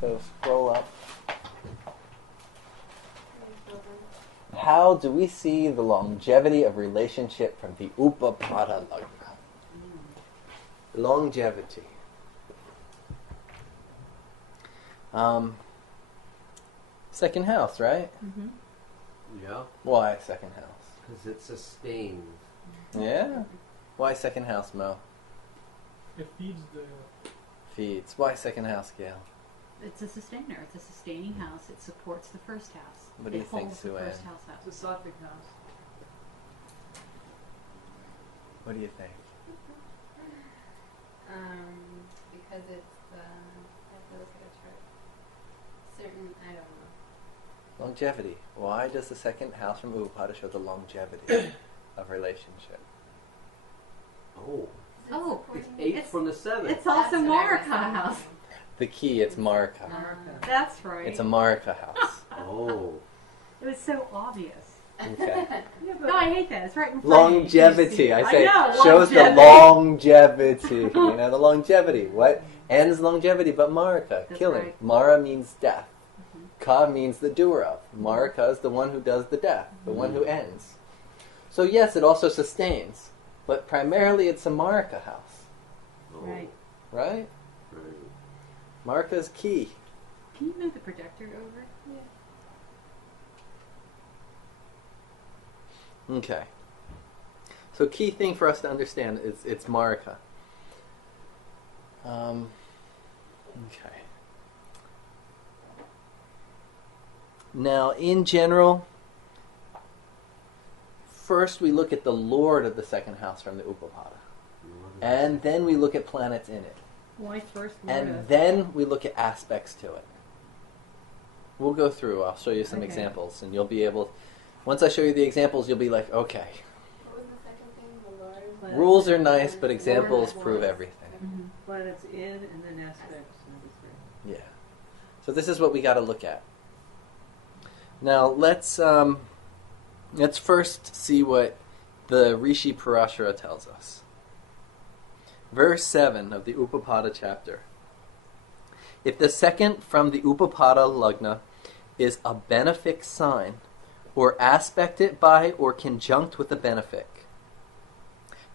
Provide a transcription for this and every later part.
So scroll up. How do we see the longevity of relationship from the Upapada Lagna? Longevity. Second house, right? Mm-hmm. Yeah. Why second house? Because it sustains. Yeah. Why second house, Mo? It feeds the... Feeds. Why second house, Gail? It's a sustainer. It's a sustaining house. It supports the first house. What do you it think, holds the Sue Ann? first house up. It's a sattvic house. What do you think? Because it's I have to look at a chart. Certain, I don't know. Longevity. Why does the second house from Upapada show the longevity of relationship? Oh. Oh, It's 8 from the 7. it's also That's what I was Marika thinking. house. The key, it's Marika. That's right. It's a Marika house. Oh. It was so obvious. Okay. No, I hate that. It's right in front of you. Longevity, I say, know, shows the longevity. You know, the longevity. What ends longevity but Marika? That's Killing. right. Mara means death. Ka means the doer of. Marika is the one who does the death, the one who ends. So yes, it also sustains, but primarily it's a Marika house, Oh. Right. right? Right. Marika is key. Can you move the projector over? Okay. So key thing for us to understand is it's Marika. Okay. Now, in general, first we look at the Lord of the second house from the Upapada. And then we look at planets in it. Why first? And then we look at aspects to it. We'll go through. I'll show you some Okay. examples. And you'll be able... Once I show you the examples, you'll be like, okay. What was the second thing? The Lord? Rules are nice, but examples Lord prove was. everything. Mm-hmm. Planets in and then aspects. Yeah. So this is what we got to look at. Now let's first see what the Rishi Parashara tells us. Verse 7 of the Upapada chapter. If the second from the Upapada Lagna is a benefic sign, or aspected by or conjunct with a benefic,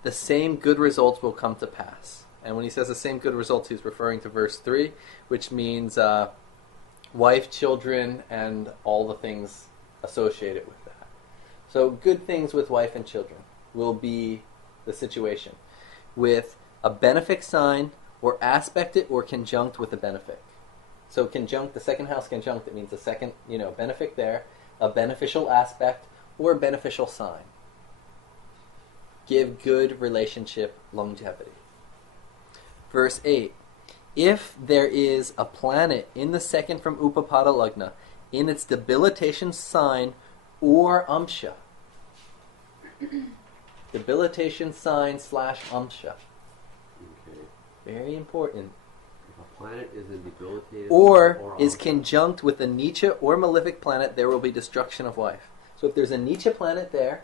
the same good results will come to pass. And when he says the same good results, he's referring to verse 3, which means wife, children, and all the things associated with that. So good things with wife and children will be the situation. With a benefic sign, or aspected or conjunct with a benefic. So conjunct, the second house conjunct, it means the second, benefic there, a beneficial aspect, or a beneficial sign. Give good relationship longevity. Verse 8. If there is a planet in the second from Upapada Lagna, in its debilitation sign or amsha. Debilitation sign / amsha. Okay. Very important. If a planet is in debilitated Or is amsha. conjunct with a Nietzsche or malefic planet, there will be destruction of wife. So if there's a Nietzsche planet there,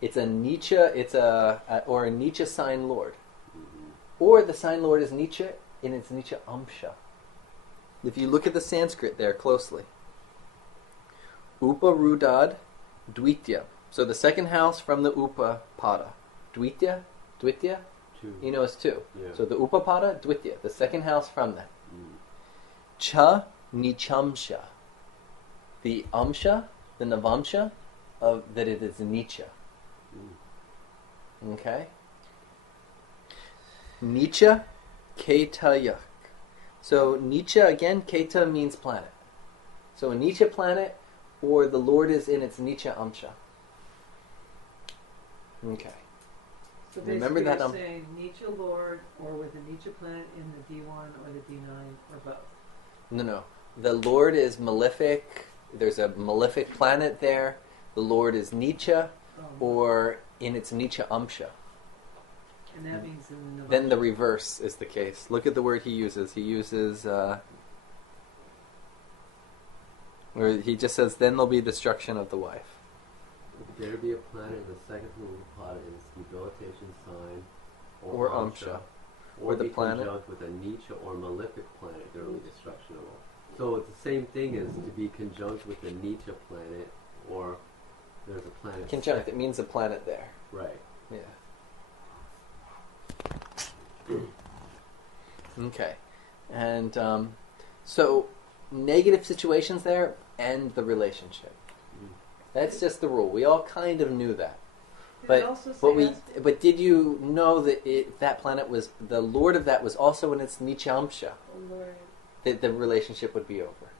it's a Nietzsche, or a Nietzsche sign lord. Mhm. Or the sign lord is Nietzsche in its Nietzsche amsha. If you look at the Sanskrit there closely, Uparudad Dvitya. So the second house from the Upapada. Dvitya? Dvitya? 2. It's 2. Yeah. So the Upapada, Dvitya, the second house from that. Mm. Cha Nichamsha. The amsha, the navamsha, of that it is Nietzsche. Mm. Okay? Nietzsche, Ketayak. So Nietzsche, again, Keta means planet. So a Nietzsche planet, or the Lord is in its Nietzsche amsha. Okay. So Remember basically that, you're saying Nietzsche Lord or with a Nietzsche planet in the D1 or the D9 or both. No. The Lord is malefic. There's a malefic planet there. The Lord is Nietzsche, or in its Nietzsche amsha. And that means in the Then the reverse is the case. Look at the word he uses. He uses, where he just says, then there'll be destruction of the wife. If there be a planet in the second from Upapada in its debilitation sign Or amsha. or the be planet. conjunct with a Nietzsche or malefic planet, there will be destruction So it's the same thing as to be conjunct with the Nietzsche planet, or there's a planet. Conjunct, it means a planet there. Right. Yeah. Okay. And so negative situations there end the relationship. That's just the rule. We all kind of knew that. But did you know that that planet was the lord of that was also in its Nichamsha? Lord. That the relationship would be over.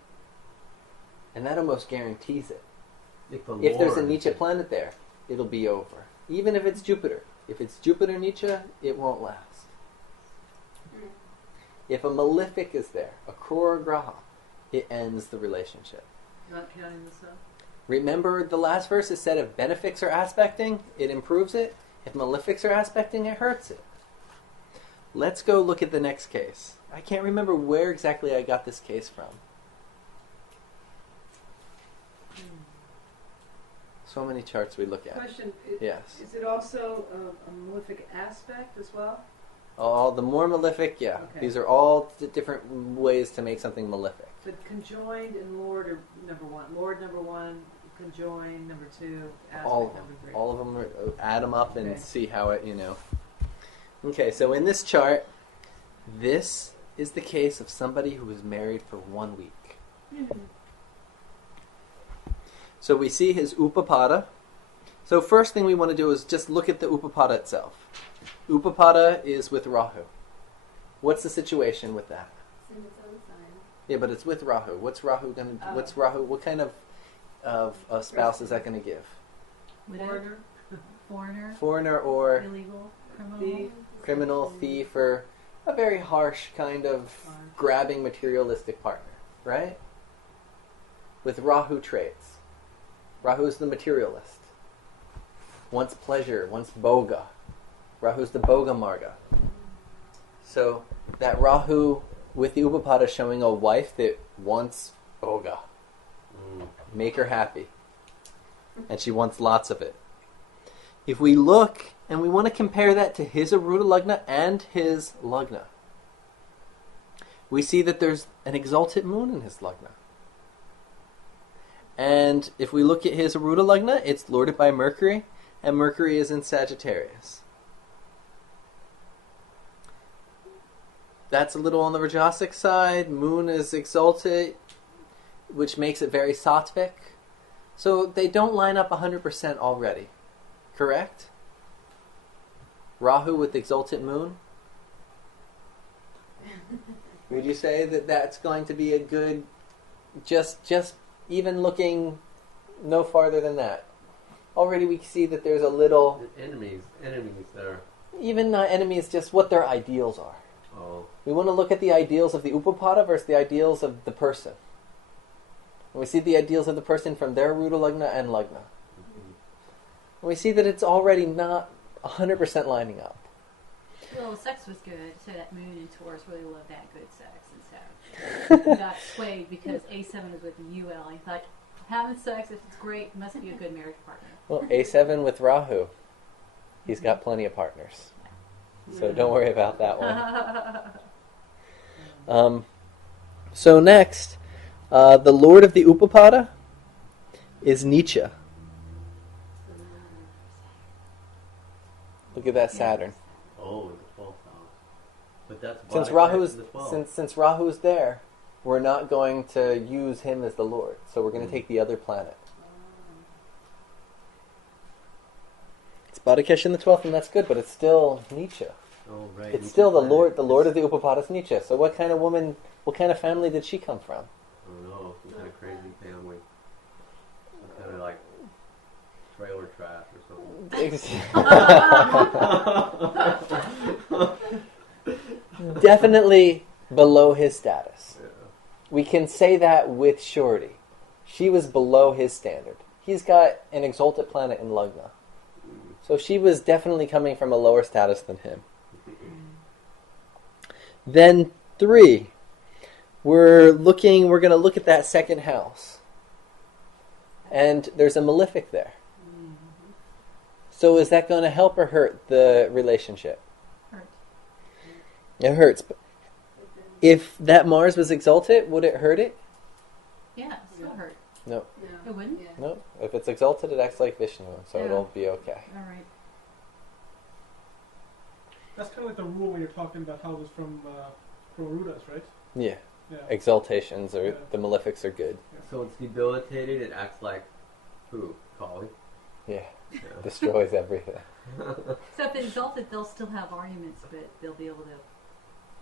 And that almost guarees it. If there's a Nietzsche planet there, it'll be over. Even if it's Jupiter. If it's Jupiter Nietzsche, it won't last. If a malefic is there, a Krura Graha, it ends the relationship. Not counting the sun. Remember the last verse, it said if benefics are aspecting, it improves it. If malefics are aspecting, it hurts it. Let's go look at the next case. I can't remember where exactly I got this case from. So many charts we look at. Question, Yes. is it also a malefic aspect as well? All the more malefic, yeah. Okay. These are all different ways to make something malefic. But conjoined and Lord are number one. Lord number one, conjoined number two, aspect number three. All of them, add them up and Okay. see how it, Okay, so in this chart, this is the case of somebody who was married for 1 week. So we see his Upapada. So first thing we want to do is just look at the Upapada itself. Upapada is with Rahu. What's the situation with that? It's in its own sign. Yeah, but it's with Rahu. What's Rahu going to? What's Rahu? What kind of a spouse is that going to give? Widow, foreigner, Foreigner or illegal, criminal. Thief. criminal, thief, or a very harsh kind of grabbing materialistic partner, right? With Rahu traits. Rahu's the materialist. Wants pleasure, wants boga. Rahu's the boga marga. So that Rahu with the Upapada showing a wife that wants boga. Make her happy. And she wants lots of it. If we look and we want to compare that to his Aruda Lagna and his Lagna, we see that there's an exalted moon in his Lagna. And if we look at his Aruda Lagna, it's lorded by Mercury, and Mercury is in Sagittarius. That's a little on the Rajasic side. Moon is exalted, which makes it very sattvic. So they don't line up 100% already. Correct? Rahu with exalted moon? Would you say that that's going to be a good, just even looking no farther than that? Already we see that there's a little... Enemies there. Even not enemies, just what their ideals are. Oh. We want to look at the ideals of the Upapada versus the ideals of the person. And we see the ideals of the person from their Aruda Lagna and Lagna. And we see that it's already not 100% lining up. Well, sex was good, so that moon in Taurus really loved that good sex, and so he got swayed because A7 is with UL. He thought, having sex, if it's great, it must be a good marriage partner. Well, A7 with Rahu. He's got plenty of partners. So don't worry about that one. So next, the lord of the Upapada is Nietzsche. Look at that Saturn. Oh, in the 12th house. But that's Since why Rahu's in the 12th. since Rahu's there, we're not going to use him as the lord. So we're going to take the other planet. It's Badakesh in the 12th, and that's good, but it's still Nietzsche. Oh, right. It's Nietzsche still the planet. lord of the Upapada is Nietzsche. So what kind of woman, what kind of family did she come from? I don't know. Some kind of crazy family. Some kind of like trailer trash or something. Definitely below his status. Yeah. We can say that with surety. She was below his standard. He's got an exalted planet in Lagna. So she was definitely coming from a lower status than him. Then 3. We're going to look at that second house. And there's a malefic there. So is that going to help or hurt the relationship? Hurt. It hurts. But if that Mars was exalted, would it hurt it? Yeah, it still Yeah. hurt. No. It wouldn't? Yeah. No, if it's exalted, it acts like Vishnu, so Yeah. it'll be okay. All right. That's kind of like the rule when you're talking about houses from Rudas, right? Yeah, Yeah. exaltations or Yeah. the malefics are good. So it's debilitated. It acts like who? Kali. Yeah, Yeah. destroys everything. So if it's exalted, they'll still have arguments, but they'll be able to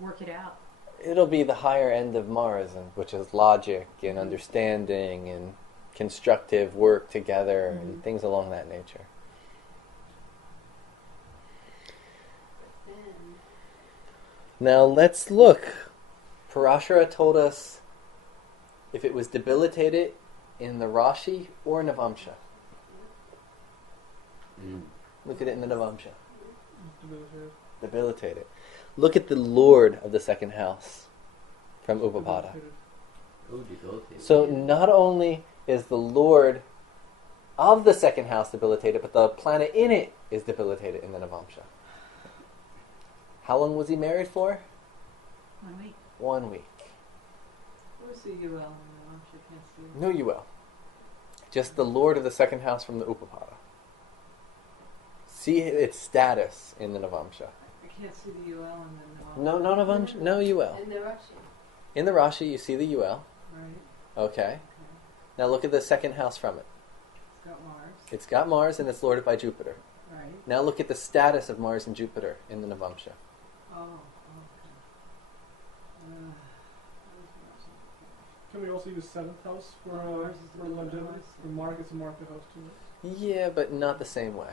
work it out. It'll be the higher end of Mars, which is logic and understanding and constructive work together and things along that nature. Then, Now let's look. Parashara told us if it was debilitated in the Rashi or Navamsha. Look at it in the Navamsha. Debilitated. Look at the Lord of the second house from Upapada. Oh, debilitated. So not only is the Lord of the second house debilitated, but the planet in it is debilitated in the Navamsha. How long was he married for? 1 week. 1 week. Where's the UL? I'm sure can't see it. No, you will. Just the Lord of the second house from the Upapada. See its status in the Navamsha. I can't see the UL and then No, no Navamsha. No, UL. and the Rashi. In the Rashi, you see the UL. Right. Okay. Okay. Now look at the second house from it. It's got Mars. It's got Mars and it's lorded by Jupiter. Right. Now look at the status of Mars and Jupiter in the Navamsha. Oh. Okay. Can we also use seventh house for Mars is a different longevity? house. For Mark, it's a market house too. Yeah, but not the same way.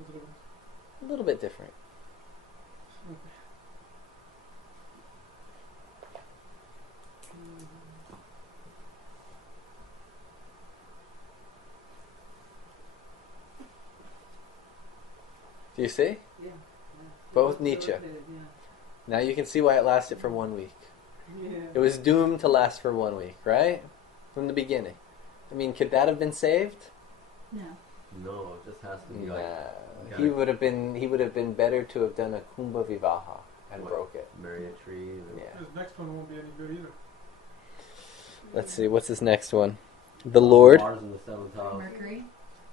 Is it A little bit different. Do you see? Yeah. Yeah. Both Nietzsche. Yeah. Now you can see why it lasted for 1 week. Yeah. It was doomed to last for 1 week, right? From the beginning. I mean, could that have been saved? No. No, it just has to be Nah. like He would have been better to have done a Kumbha Vivaha and What? broke it. marry a tree. And Yeah. This next one won't be any good either. Let's see, what's his next one? The Lord. Mars in the seventh house. Mercury.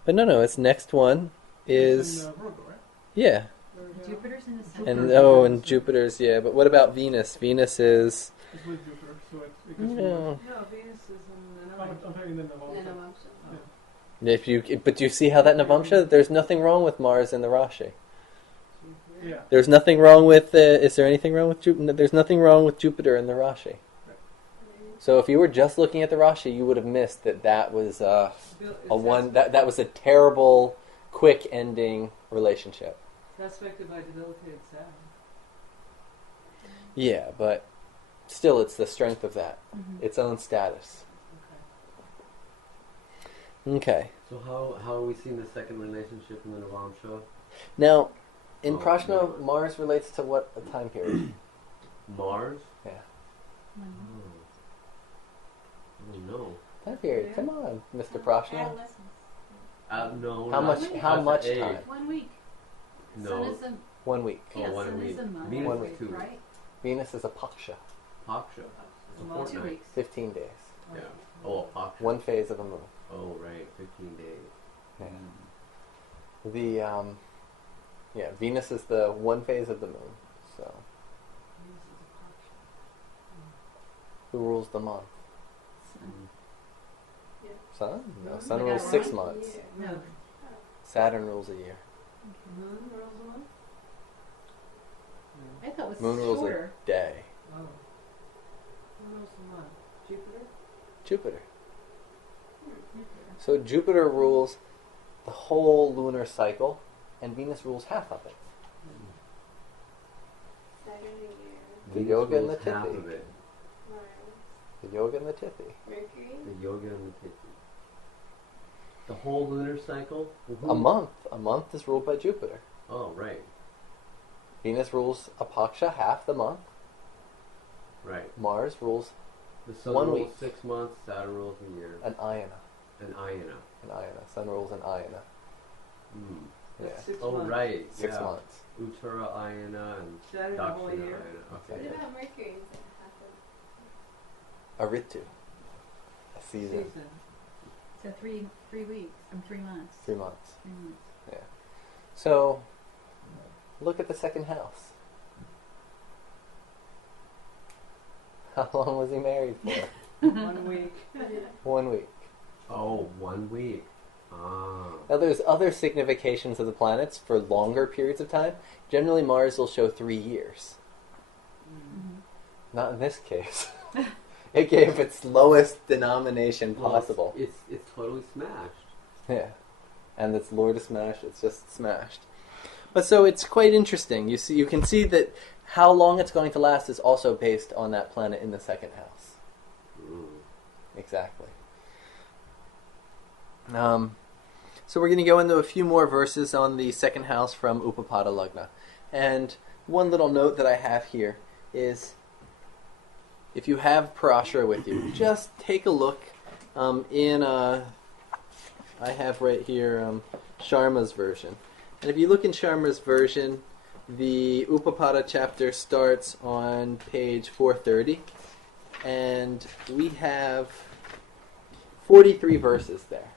But no, its next one It's is in, Virgo, right? yeah. Jupiter's in the center. And Jupiter's, yeah. But what about Venus? Venus is It's with Jupiter, so it gets no. No, Venus is in the I'm talking in the And Navamsha. Navamsha. But do you see how that Navamsha? There's nothing wrong with Mars in the Rashi. Yeah. There's nothing wrong with. Is there anything wrong with Jupiter? There's nothing wrong with Jupiter in the Rashi. So if you were just looking at the Rashi, you would have missed that was a one. That was a terrible, quick ending relationship. It's aspected by debilitated Saturn. Yeah, but still, it's the strength of that, its own status. Okay. Okay. So how are we seeing the second relationship in the Navamsha? Now, in Oh, Prashna, yeah. Mars relates to what time period? Mars? Yeah. Oh. I don't know. Time period. Yeah. Come on, Mr. Prashna. Adolescence. No. How not- much? not How the much age. time? 1 week. No. Sun is a 1 week. Oh, yeah, 1 sun week. is a month. Venus 1 is week. 2 weeks. Right. Venus is a paksha, Paksha. It's a Month. 2 fortnight. weeks. 15 days. Yeah. Oh, Paksha. One phase of a moon. Oh, right. 15 days. Yeah. Venus is the one phase of the moon. So, Venus is a paksha. who rules the month? Mm. Sun? No, Moon? Sun I got rules it 6 right. months. No. Saturn rules a year. Moon rules the month? I thought it was Moon rules shorter. a day. Oh. Who rules the month? Jupiter? Jupiter. So Jupiter rules the whole lunar cycle, and Venus rules half of it. Saturn a year. The Venus yoga and rules the half Tithi. of it. Mars. The yoga and the Tithi. Mercury. The yoga and the Tithi. The whole lunar cycle? A month. A month is ruled by Jupiter. Oh, right. Venus rules a paksha, half the month. Right. Mars rules The sun 1 rules week. 6 months, Saturn rules a year. an ayana. And Ayana. An ayana. Sun rules an ayana. Mm. Yeah. That's 6 Oh, months. right. 6 yeah. months. Uttara Ayana and Saturn the whole Dakshina year. Ayana. What Okay. about Mercury? Is it half of A ritu. season. So 3 weeks, 3 months. 3 months. 3 months. So, look at the second house. How long was he married for? 1 week. 1 week. Oh, 1 week. Ah. Now there's other significations of the planets for longer periods of time. Generally Mars will show 3 years. Not in this case. It gave its lowest denomination possible. Well, it's totally smashed. Yeah. And its lure to smash, it's just smashed. But so it's quite interesting. You can see that how long it's going to last is also based on that planet in the second house. Exactly. So we're going to go into a few more verses on the second house from Upapada Lagna. And one little note that I have here is, if you have Parashara with you, just take a look I have right here Sharma's version. And if you look in Sharma's version, the Upapada chapter starts on page 430, and we have 43 verses there.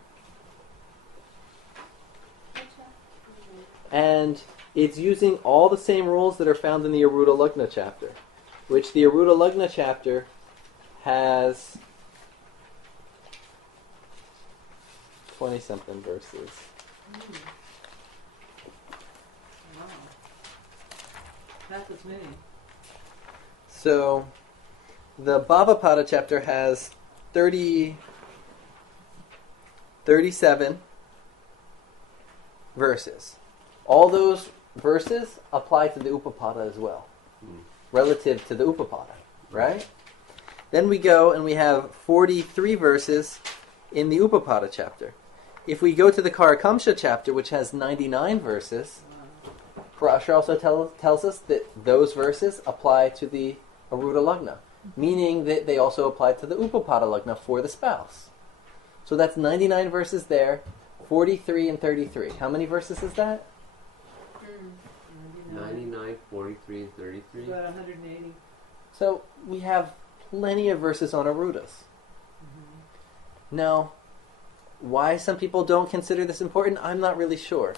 And it's using all the same rules that are found in the Aruda Lagna chapter, which the Aruda Lagna chapter has 20-something verses. Wow. Half as many. So, the Bhavapada chapter has 37 verses. All those verses apply to the Upapada as well, relative to the Upapada, right? Then we go and we have 43 verses in the Upapada chapter. If we go to the Karakamsha chapter, which has 99 verses, Parashara also tells us that those verses apply to the Aruda Lagna, meaning that they also apply to the Upapada Lagna for the spouse. So that's 99 verses there, 43 and 33. How many verses is that? 99, 43, and 33. About 180. So we have plenty of verses on Arudas. Now, why some people don't consider this important, I'm not really sure.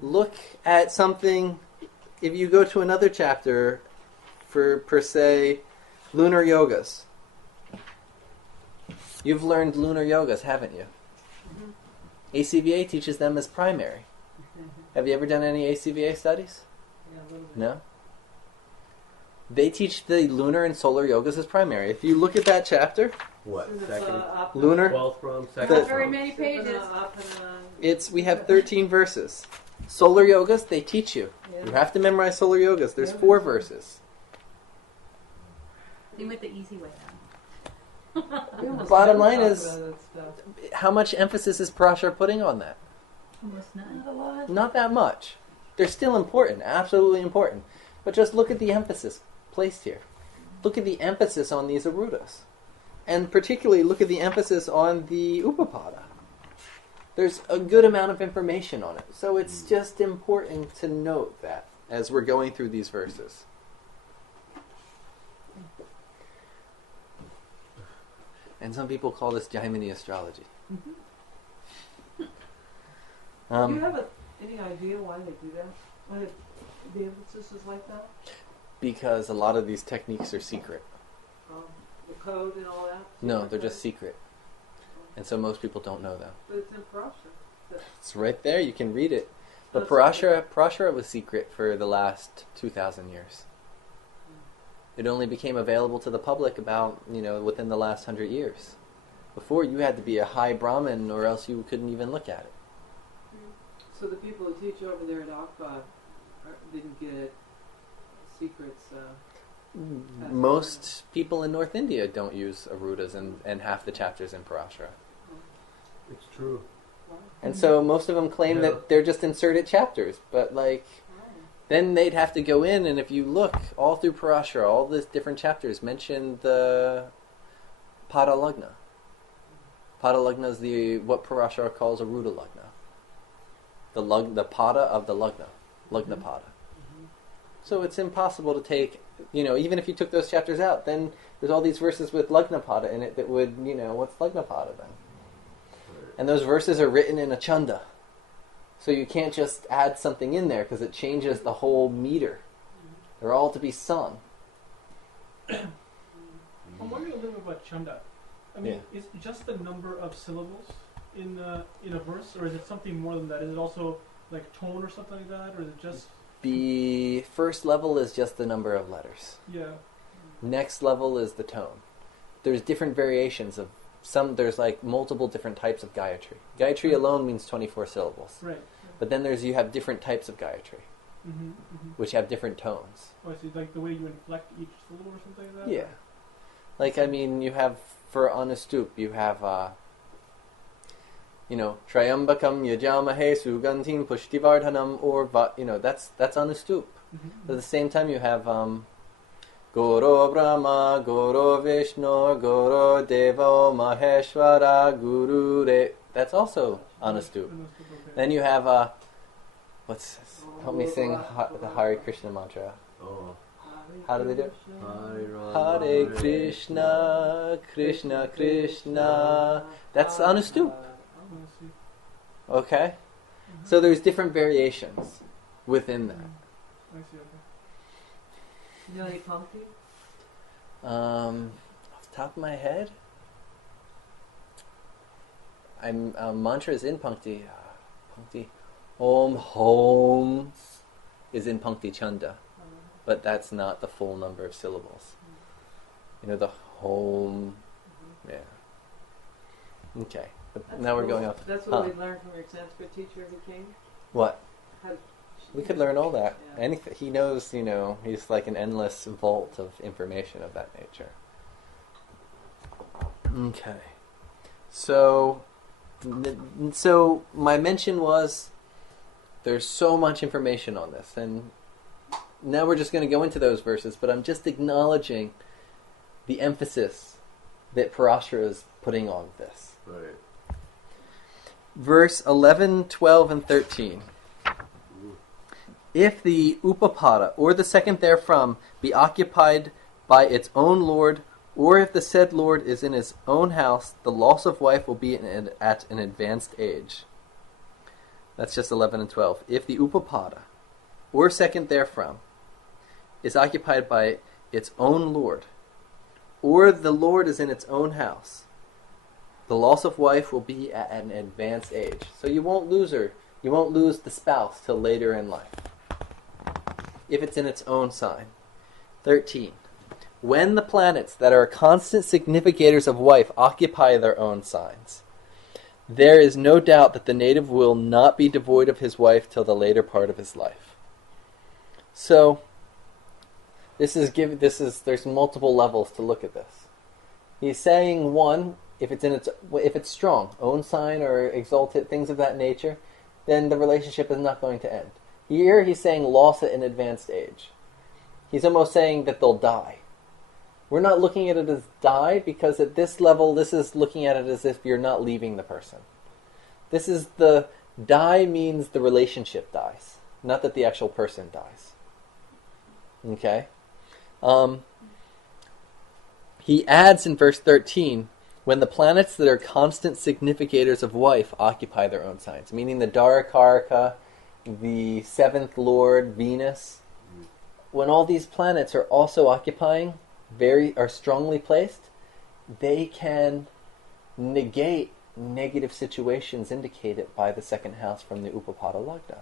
Look at something, if you go to another chapter for, per se, lunar yogas. You've learned lunar yogas, haven't you? ACVA teaches them as primary. Have you ever done any ACVA studies? Yeah, a little bit. No? They teach the lunar and solar yogas as primary. If you look at that chapter, What? It's, Second? lunar, 12th from? The- Second Not very from? many pages. we have 13 verses. Solar yogas, they teach you. Yeah. You have to memorize solar yogas. There's Yeah. 4 verses. They went the easy way down. Bottom line is, how much emphasis is Parashara putting on that? Almost none. Not a lot. Not that much. They're still important, absolutely important. But just look at the emphasis placed here. Look at the emphasis on these Arudas. And particularly look at the emphasis on the Upapada. There's a good amount of information on it. So it's just important to note that as we're going through these verses. And some people call this Jaimini astrology. Do you have any idea why they do that? Why the emphasis is like that? Because a lot of these techniques are secret. The code and all that? No, they're just secret. And so most people don't know them. But it's in Parashara. It's right there, you can read it. But That's Parashara was secret for the last 2,000 years. It only became available to the public about, within the last 100 years. Before, you had to be a high Brahmin or else you couldn't even look at it. So the people who teach over there at Akbar didn't get secrets. Most people in North India don't use Arudas and half the chapters in Parashara. It's true. And so most of them claim that they're just inserted chapters. But then they'd have to go in, and if you look all through Parashara, all the different chapters mention the Pada Lagna. Pada Lagna is what Parashara calls Aruda Lagna. The Pada of the Lagna. Lagna Pada. So it's impossible to take even if you took those chapters out, then there's all these verses with Lagnapada in it that would, what's Lagnapada then? And those verses are written in a chanda. So you can't just add something in there because it changes the whole meter. They're all to be sung. I'm wondering a little bit about chanda. I mean, is it just the number of syllables in a verse, or is it something more than that? Is it also like tone or something like that, or is it just... The first level is just the number of letters. Yeah. Next level is the tone. There's different variations of there's like multiple different types of Gayatri. Gayatri alone means 24 syllables. Right. But then you have different types of Gayatri, which have different tones. Oh, I see. Like the way you inflect each syllable or something like that? Yeah. Like, you have, for Anustup, you have, Trayambakam yajamahe sugantim pushtivardhanam, or, that's Anustup. But at the same time, you have, Goro Brahma, Goro Vishnu, Goro Devo Maheshwara, Guru Re. That's also Anustup. Okay. Then you have, what's this? Help me sing the Hare Krishna mantra. Oh. How do they do it? Hare Hare Krishna, Krishna Krishna. That's Anustup. Okay? So there's different variations within that. I see, okay. You know any Punkti? Off the top of my head, mantra is in Punkti. Punkti. Om Hom is in Punkti Chanda. But that's not the full number of syllables. The home. Yeah. Okay. But now we're going off. That's what we learned from your Sanskrit teacher who came? What? How, We could learn all that. Yeah. Anything. He knows, he's like an endless vault of information of that nature. Okay. So my mention was there's so much information on this, and now we're just going to go into those verses, but I'm just acknowledging the emphasis that Parashara is putting on this. Right. Verse 11, 12, and 13. If the Upapada, or the second therefrom, be occupied by its own lord, or if the said lord is in his own house, the loss of wife will be at an advanced age. That's just 11 and 12. If the Upapada, or second therefrom, is occupied by its own lord, or the lord is in its own house, the loss of wife will be at an advanced age. So you won't lose her. You won't lose the spouse till later in life, if it's in its own sign. 13. When the planets that are constant significators of wife occupy their own signs, there is no doubt that the native will not be devoid of his wife till the later part of his life. So, there's multiple levels to look at this. He's saying, one, if it's strong, own sign or exalted, things of that nature, then the relationship is not going to end. Here he's saying loss at an advanced age. He's almost saying that they'll die. We're not looking at it as die, because at this level, this is looking at it as if you're not leaving the person. This is die means the relationship dies, not that the actual person dies. Okay? He adds in verse 13, when the planets that are constant significators of wife occupy their own signs, meaning the Darakaraka, the seventh lord, Venus, when all these planets are also occupying, are strongly placed, they can negate negative situations indicated by the second house from the Upapada Lagna.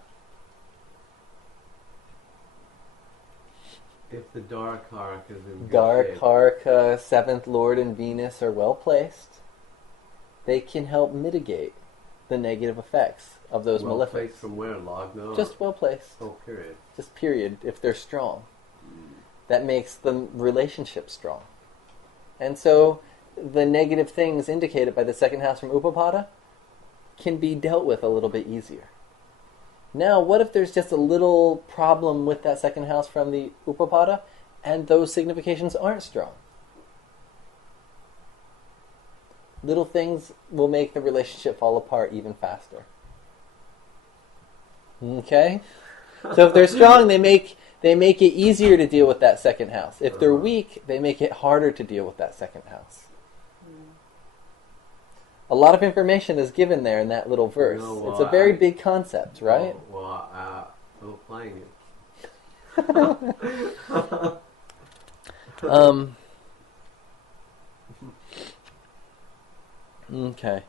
If the Darakaraka is in good shape. Darakaraka, seventh lord, and Venus are well placed, they can help mitigate the negative effects of those well malefics. Placed from where? Lagna? Just well placed. Oh, period. Just period, if they're strong. That makes the relationship strong. And so the negative things indicated by the second house from Upapada can be dealt with a little bit easier. Now, what if there's just a little problem with that second house from the Upapada and those significations aren't strong? Little things will make the relationship fall apart even faster. Okay? So if they're strong, they make they make it easier to deal with that second house. If they're Uh-huh. weak, they make it harder to deal with that second house. A lot of information is given there in that little verse. No, well, it's a very big concept, right? Well, I'm applying it. Okay.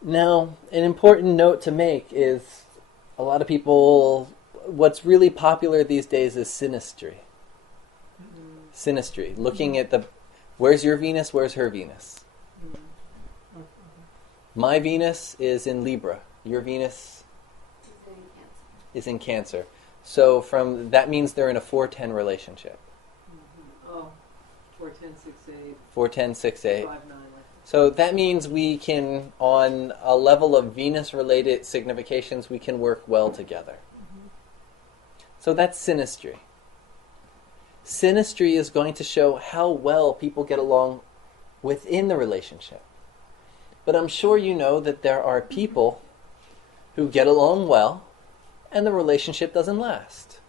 Now, an important note to make is a lot of people, what's really popular these days is synastry. Synastry, looking at where's your Venus, where's her Venus? My Venus is in Libra. Your Venus is in Cancer. So that means they're in a 4-10 relationship. Oh, 4-10, 6-8. 4-10, 6-8. 5-9. So that means we can, on a level of Venus-related significations, we can work well together. So that's synastry. Synastry is going to show how well people get along within the relationship. But I'm sure you know that there are people who get along well and the relationship doesn't last.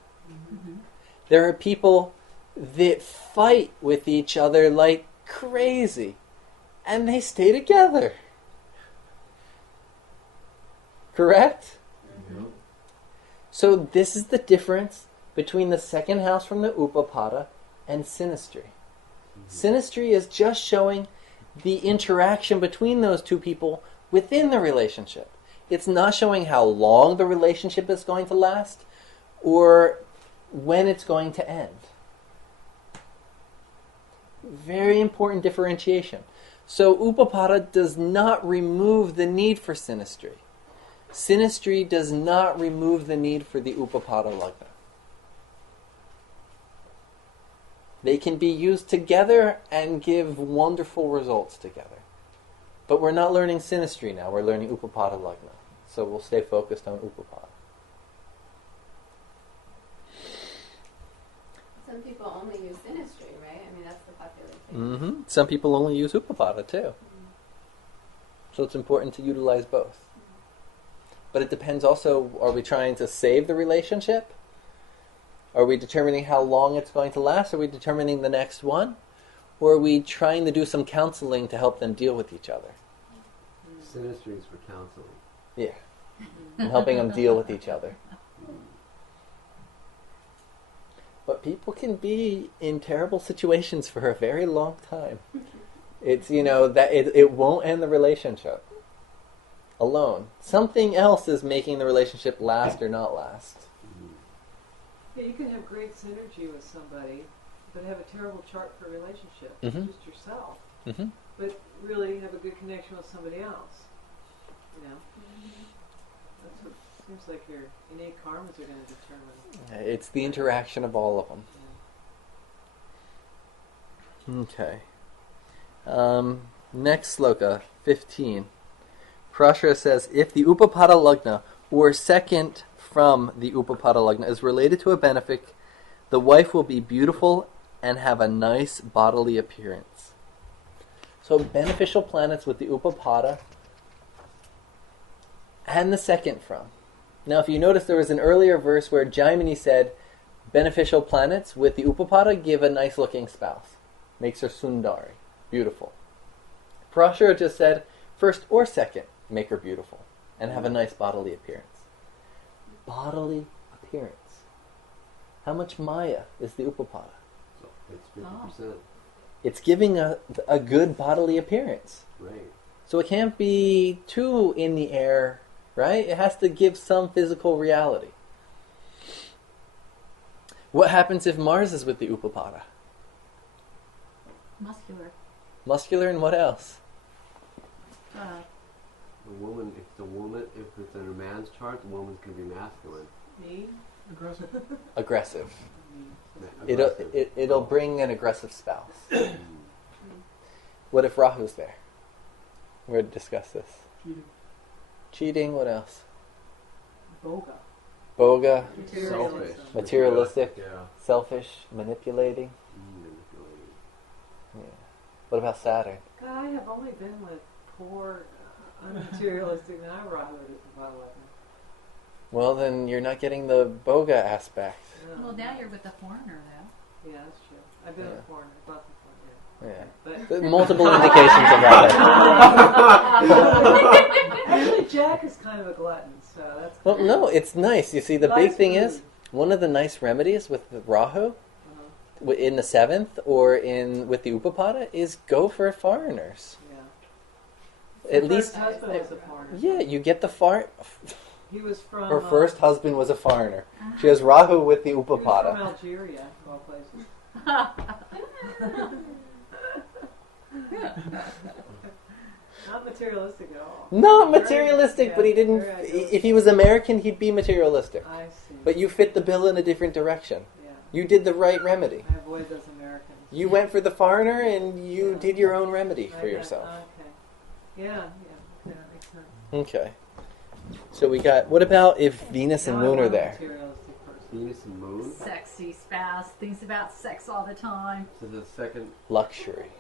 There are people that fight with each other like crazy and they stay together. Correct? So this is the difference between the second house from the Upapada and synastry. Synastry is just showing the interaction between those two people within the relationship. It's not showing how long the relationship is going to last or when it's going to end. Very important differentiation. So Upapada does not remove the need for synastry. Synastry does not remove the need for the Upapada Lagna. They can be used together and give wonderful results together. But we're not learning synastry now, we're learning Upapada Lagna. So we'll stay focused on Upapada. Some people only use synastry, right? I mean, that's the popular thing. Some people only use Upapada too. So it's important to utilize both. But it depends also, are we trying to save the relationship? Are we determining how long it's going to last? Are we determining the next one? Or are we trying to do some counseling to help them deal with each other? Synastry is for counseling. Yeah. And helping them deal with each other. But people can be in terrible situations for a very long time. It's, that it won't end the relationship alone. Something else is making the relationship last or not last. Yeah, you can have great synergy with somebody, but have a terrible chart for a relationship, just yourself. But really have a good connection with somebody else. That's what seems like your innate karmas are going to determine. It's the interaction of all of them. Okay. Next sloka, 15. Parashara says, if the Upapada Lagna, or second from the Upapada Lagna, is related to a benefic, the wife will be beautiful and have a nice bodily appearance. So beneficial planets with the Upapada and the second from. Now if you notice, there was an earlier verse where Jaimini said, beneficial planets with the Upapada give a nice looking spouse. Makes her Sundari, beautiful. Parashara just said, first or second, make her beautiful and have a nice bodily appearance. Bodily appearance. How much Maya is the Upapada? So it's 50%. It's giving a good bodily appearance. Right. So it can't be too in the air, right? It has to give some physical reality. What happens if Mars is with the Upapada? Muscular. Muscular and what else? If it's in a man's chart, the woman's going to be masculine. Me? Aggressive. Aggressive. It'll bring an aggressive spouse. What if Rahu's there? We're going to discuss this. Cheating, what else? Boga. Selfish. Materialistic. Yeah. Selfish. Manipulating. Yeah. What about Saturn? God, I have only been with poor unmaterialistic than I Rahu at Upapada Lagna. Well, then you're not getting the boga aspect. No. Well, now you're with a foreigner, though. Yeah, that's true. I've been Yeah. a foreigner, both a foreigner. Yeah. But There's multiple indications of that. actually, Jack is kind of a glutton, so that's. Well, kind no, of it's nice. You see, the Life's big thing food. is, one of the nice remedies with the Rahu, Uh-huh. in the 7th or with the Upapada, is go for foreigners. Yeah. At Her least, first husband was a foreigner. yeah, you get the He was from. Her first husband was a foreigner. She has Rahu with the He was from Upapada. Algeria, of all places. Not materialistic at all. Not Very- materialistic, yeah, but he didn't. very idealistic. If he was American, he'd be materialistic. I see. But you fit the bill in a different direction. Yeah. You did the right remedy. I avoid those Americans. You went for the foreigner, and you Yeah. did your own remedy for I- yourself. Okay. Yeah, okay, that makes sense. Okay. So we got. What about if Venus and Now Moon I'm are a there? materialistic person. Venus and Moon. Sexy spouse, thinks about sex all the time. So the second. Luxury.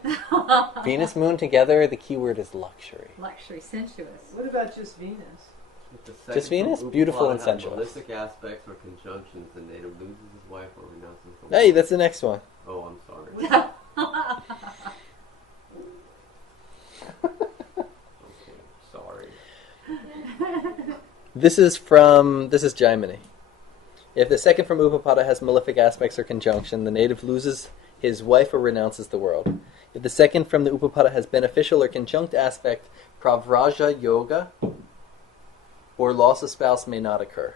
Venus, Moon together. The key word is luxury. Luxury, sensuous. What about just Venus? If the second Just Venus? from Beautiful Upapada and has sensuous. Malefic aspects or conjunctions, the native loses his wife or renounces the Hey, wife. that's the next one. Oh, I'm sorry. Okay, sorry. This is Jaimini. If the second from Upapada has malefic aspects or conjunction, the native loses his wife or renounces the world. If the second from the Upapada has beneficial or conjunct aspect, pravraja yoga, or loss of spouse may not occur.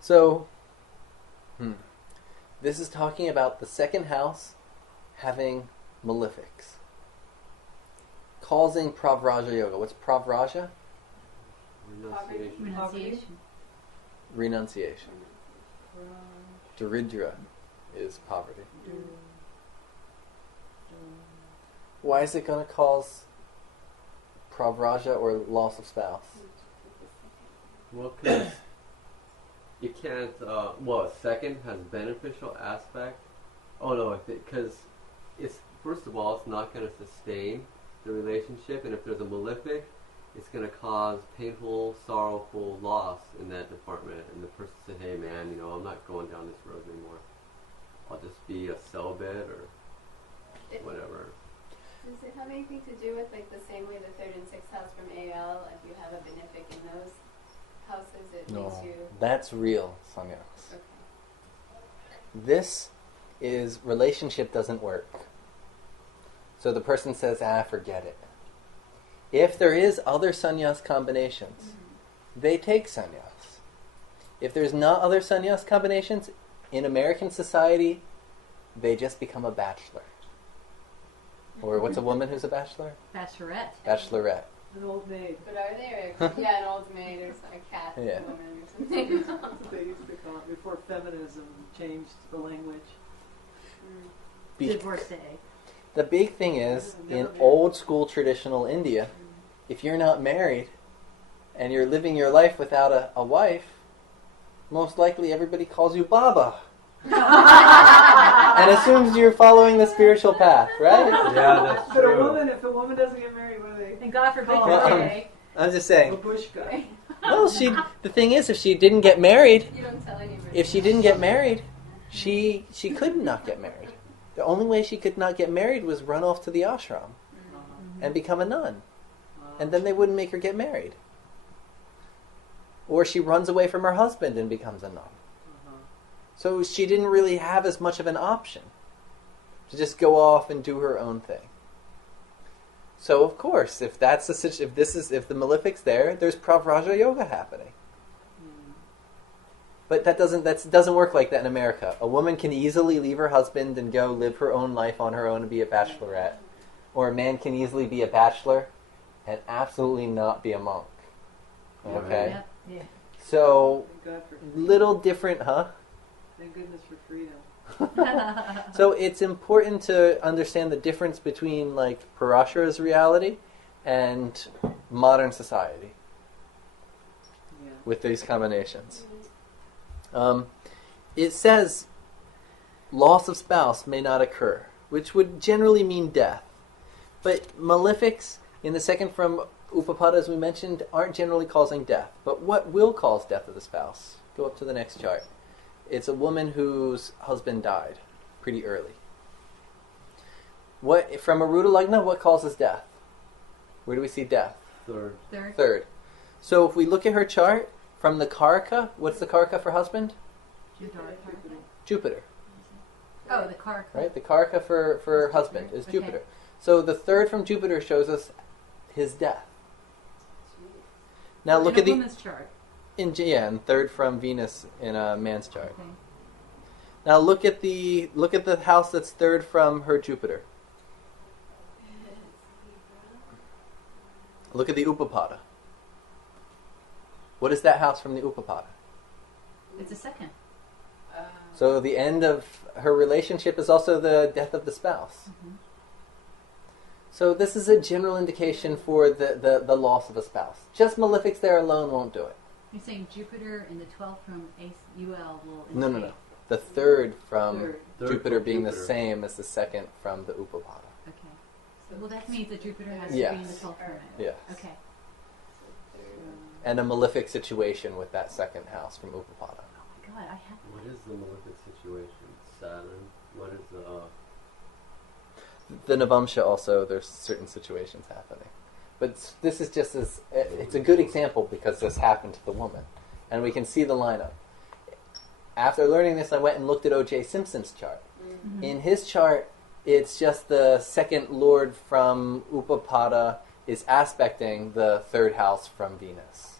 So, this is talking about the second house having malefics, causing pravraja yoga. What's pravraja? Renunciation. Renunciation. Renunciation. Daridra is poverty. Why is it going to cause pravraja or loss of spouse? Well, because you can't. Well, second has beneficial aspect. Oh no, because it's first of all, it's not going to sustain the relationship, and if there's a malefic, it's going to cause painful, sorrowful loss in that department. And the person said, "Hey, man, I'm not going down this road anymore. I'll just be a celibate or whatever." Does it have anything to do with like the same way the third and sixth house from AL? If you have a benefic in those houses, it makes you. That's real, sannyas. Okay. This is relationship doesn't work. So the person says, forget it. If there is other sannyas combinations, they take sannyas. If there's not other sannyas combinations, in American society, they just become a bachelor. Or what's a woman who's a bachelor? Bachelorette. Bachelorette. An old maid. But are they? Or, yeah, an old maid or a cat Yeah. woman or something. That's what they used to call it before feminism changed the language. Be- Divorcee. the big thing is, Never in married. old school traditional India, if you're not married and you're living your life without a wife, most likely everybody calls you Baba. And assumes you're following the spiritual path, right? Yeah, that's But true. if a woman doesn't get married, what do they? And God forbid Oh, you're um, gay. I'm just saying. Babushka. Well, the thing is, if she didn't get married, You don't tell anybody. if she didn't get married, she could not get married. The only way she could not get married was run off to the ashram and become a nun. And then they wouldn't make her get married. Or she runs away from her husband and becomes a nun. So she didn't really have as much of an option to just go off and do her own thing. So of course, if the malefic's there, there's pravraja yoga happening. But that doesn't work like that in America. A woman can easily leave her husband and go live her own life on her own and be a bachelorette. Or a man can easily be a bachelor and absolutely not be a monk. Okay? Yep. Yeah. So, Thank God for freedom. little different, huh? Thank goodness for freedom. So it's important to understand the difference between like Parashara's reality and modern society Yeah. with these combinations. it says loss of spouse may not occur, which would generally mean death. But malefics in the second from Upapada, as we mentioned, aren't generally causing death. But what will cause death of the spouse? Go up to the next chart. It's a woman whose husband died pretty early. What from Aruda Lagna, what causes death? Where do we see death? Third. Third. So if we look at her chart, from the Karaka, what's the Karaka for husband? Jupiter. Oh, the car. Right? The Karaka for husband is Okay. Jupiter. So the third from Jupiter shows us his death. Now look in at a the woman's chart. and third from Venus in a man's chart. Okay. Now look at the house that's third from her Jupiter. Look at the Upapada. What is that house from the Upapada? It's a second. So the end of her relationship is also the death of the spouse. Mm-hmm. So this is a general indication for the loss of a spouse. Just malefics there alone won't do it. You're saying Jupiter and the 12th from UL will No. indicate- The third from Third Jupiter from being the Jupiter. same as the second from the Upapada. Okay. Well, that means that Jupiter has to Yes. be in the 12th from it. Yes. Okay. And a malefic situation with that second house from Upapada. Oh my God, I have. What is the malefic situation? Saturn. What is The Navamsha also, there's certain situations happening. But this is just as, it's a good example because this happened to the woman. And we can see the lineup. After learning this, I went and looked at O.J. Simpson's chart. Mm-hmm. In his chart, it's just the second lord from Upapada is aspecting the third house from Venus.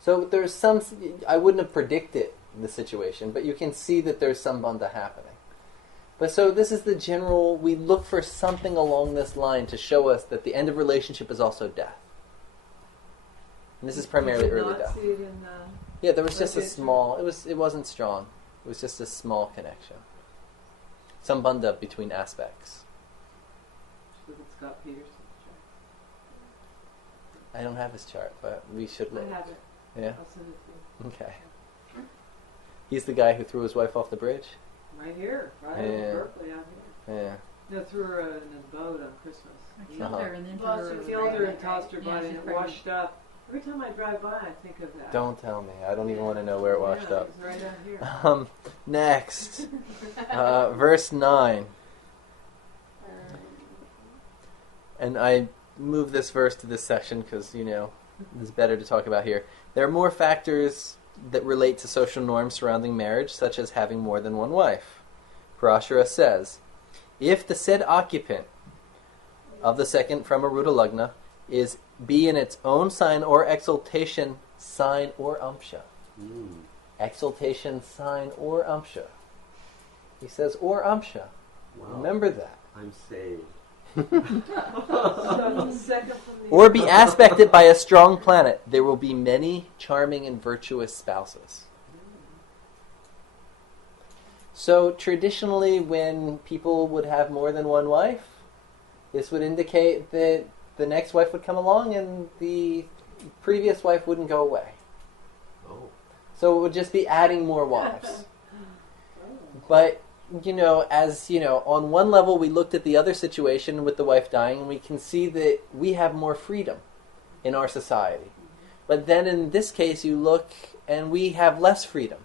So there's some, I wouldn't have predicted the situation, but you can see that there's some bandha happening. But so this is the general, we look for something along this line to show us that the end of relationship is also death. And this is primarily You did early not death. see it in, Yeah, there was just a Okay, small, it wasn't strong. It was just a small connection. Some bandha between aspects. with Scott Peterson's I don't have his chart, but we should chart. look. I have it. Yeah? I'll send it to you. Okay. He's the guy who threw his wife off the bridge? Right here, right Yeah. in Berkeley out here. Yeah. No, threw her in a boat on Christmas. I killed Uh-huh. her and then Well, threw she her killed away. her and tossed her Yeah, body she's and it pregnant. washed up. Every time I drive by, I think of that. Don't tell me. I don't even want to know where it washed Yeah, up. It's right out here. Next. Verse 9. And I move this verse to this section because, it's better to talk about here. There are more factors that relate to social norms surrounding marriage, such as having more than one wife. Parashara says, if the said occupant of the second from Aruda Lagna be in its own sign or exaltation, sign or umpsha. Exaltation, sign or umpsha. He says, or umpsha. Wow. Remember that. I'm saved. So, second from the Or be aspected by a strong planet. There will be many charming and virtuous spouses. So traditionally, when people would have more than one wife, this would indicate that the next wife would come along and the previous wife wouldn't go away. Oh. So it would just be adding more wives. But, on one level we looked at the other situation with the wife dying and we can see that we have more freedom in our society. But then in this case you look and we have less freedom.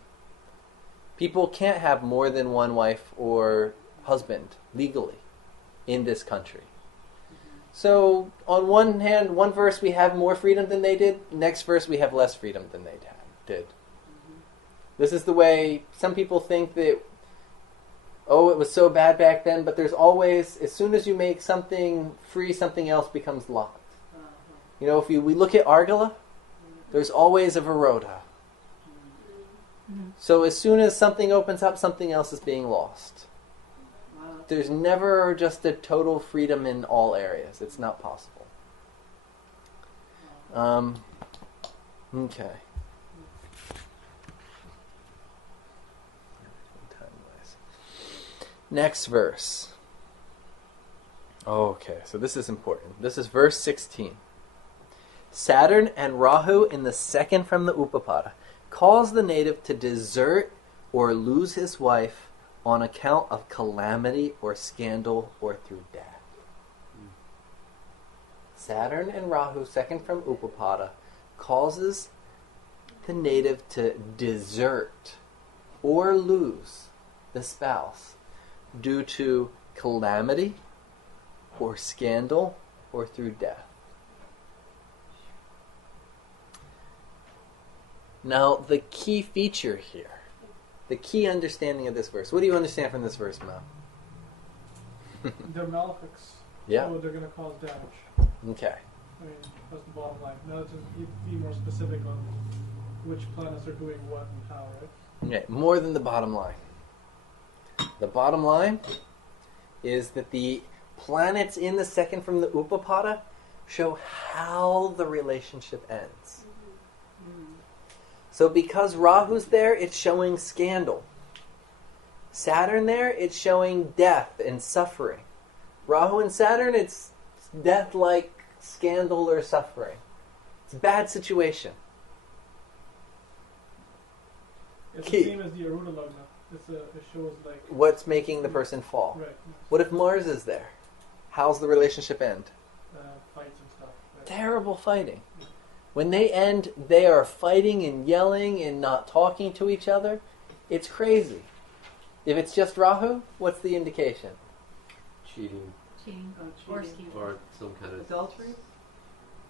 People can't have more than one wife or husband legally in this country. So on one hand, one verse we have more freedom than they did, next verse we have less freedom than they did. This is the way some people think that, it was so bad back then, but there's always, as soon as you make something free, something else becomes locked. If we look at Argala, there's always a Virodha. So as soon as something opens up, something else is being lost. Wow. There's never just a total freedom in all areas. It's not possible. Okay. Next verse. Okay, so this is important. This is verse 16. Saturn and Rahu in the second from the Upapada cause the native to desert or lose his wife on account of calamity or scandal or through death. Saturn and Rahu, second from Upapada, causes the native to desert or lose the spouse due to calamity or scandal or through death. Now, the key feature here, the key understanding of this verse. What do you understand from this verse, Mo? They're malefics. Yeah. So they're going to cause damage. Okay. I mean, that's the bottom line. Now just be more specific on which planets are doing what and how, right? Okay, more than the bottom line. The bottom line is that the planets in the second from the Upapada show how the relationship ends. So because Rahu's there, it's showing scandal. Saturn there, it's showing death and suffering. Rahu and Saturn, it's death like scandal or suffering. It's a bad situation. It's Key. the same as the Aruda Lagna. It shows like... What's making the person fall? Right. What if Mars is there? How's the relationship end? Fights and stuff. Right. Terrible fighting. When they end, they are fighting and yelling and not talking to each other. It's crazy. If it's just Rahu, what's the indication? Cheating Cheating. Oh, Or cheating. scheming. or some kind of Adultery?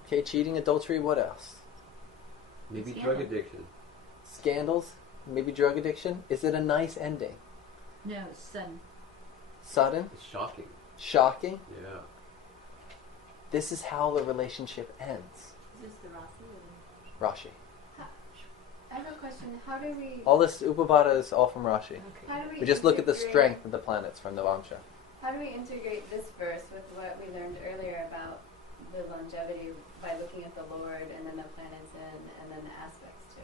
Okay, cheating, adultery, what else? maybe Scandal. drug addiction. Scandals, maybe drug addiction. Is it a nice ending? No, sudden. Sudden? It's shocking. Shocking? Yeah. This is how the relationship ends. Is this the Rasi? Rashi. I have a question. How do we All this Upapada is all from Rashi. how do We just look at the integrate- strength of the planets from the Vamsha. How do we integrate this verse with what we learned earlier about the longevity by looking at the Lord and then the planets and then the aspects too?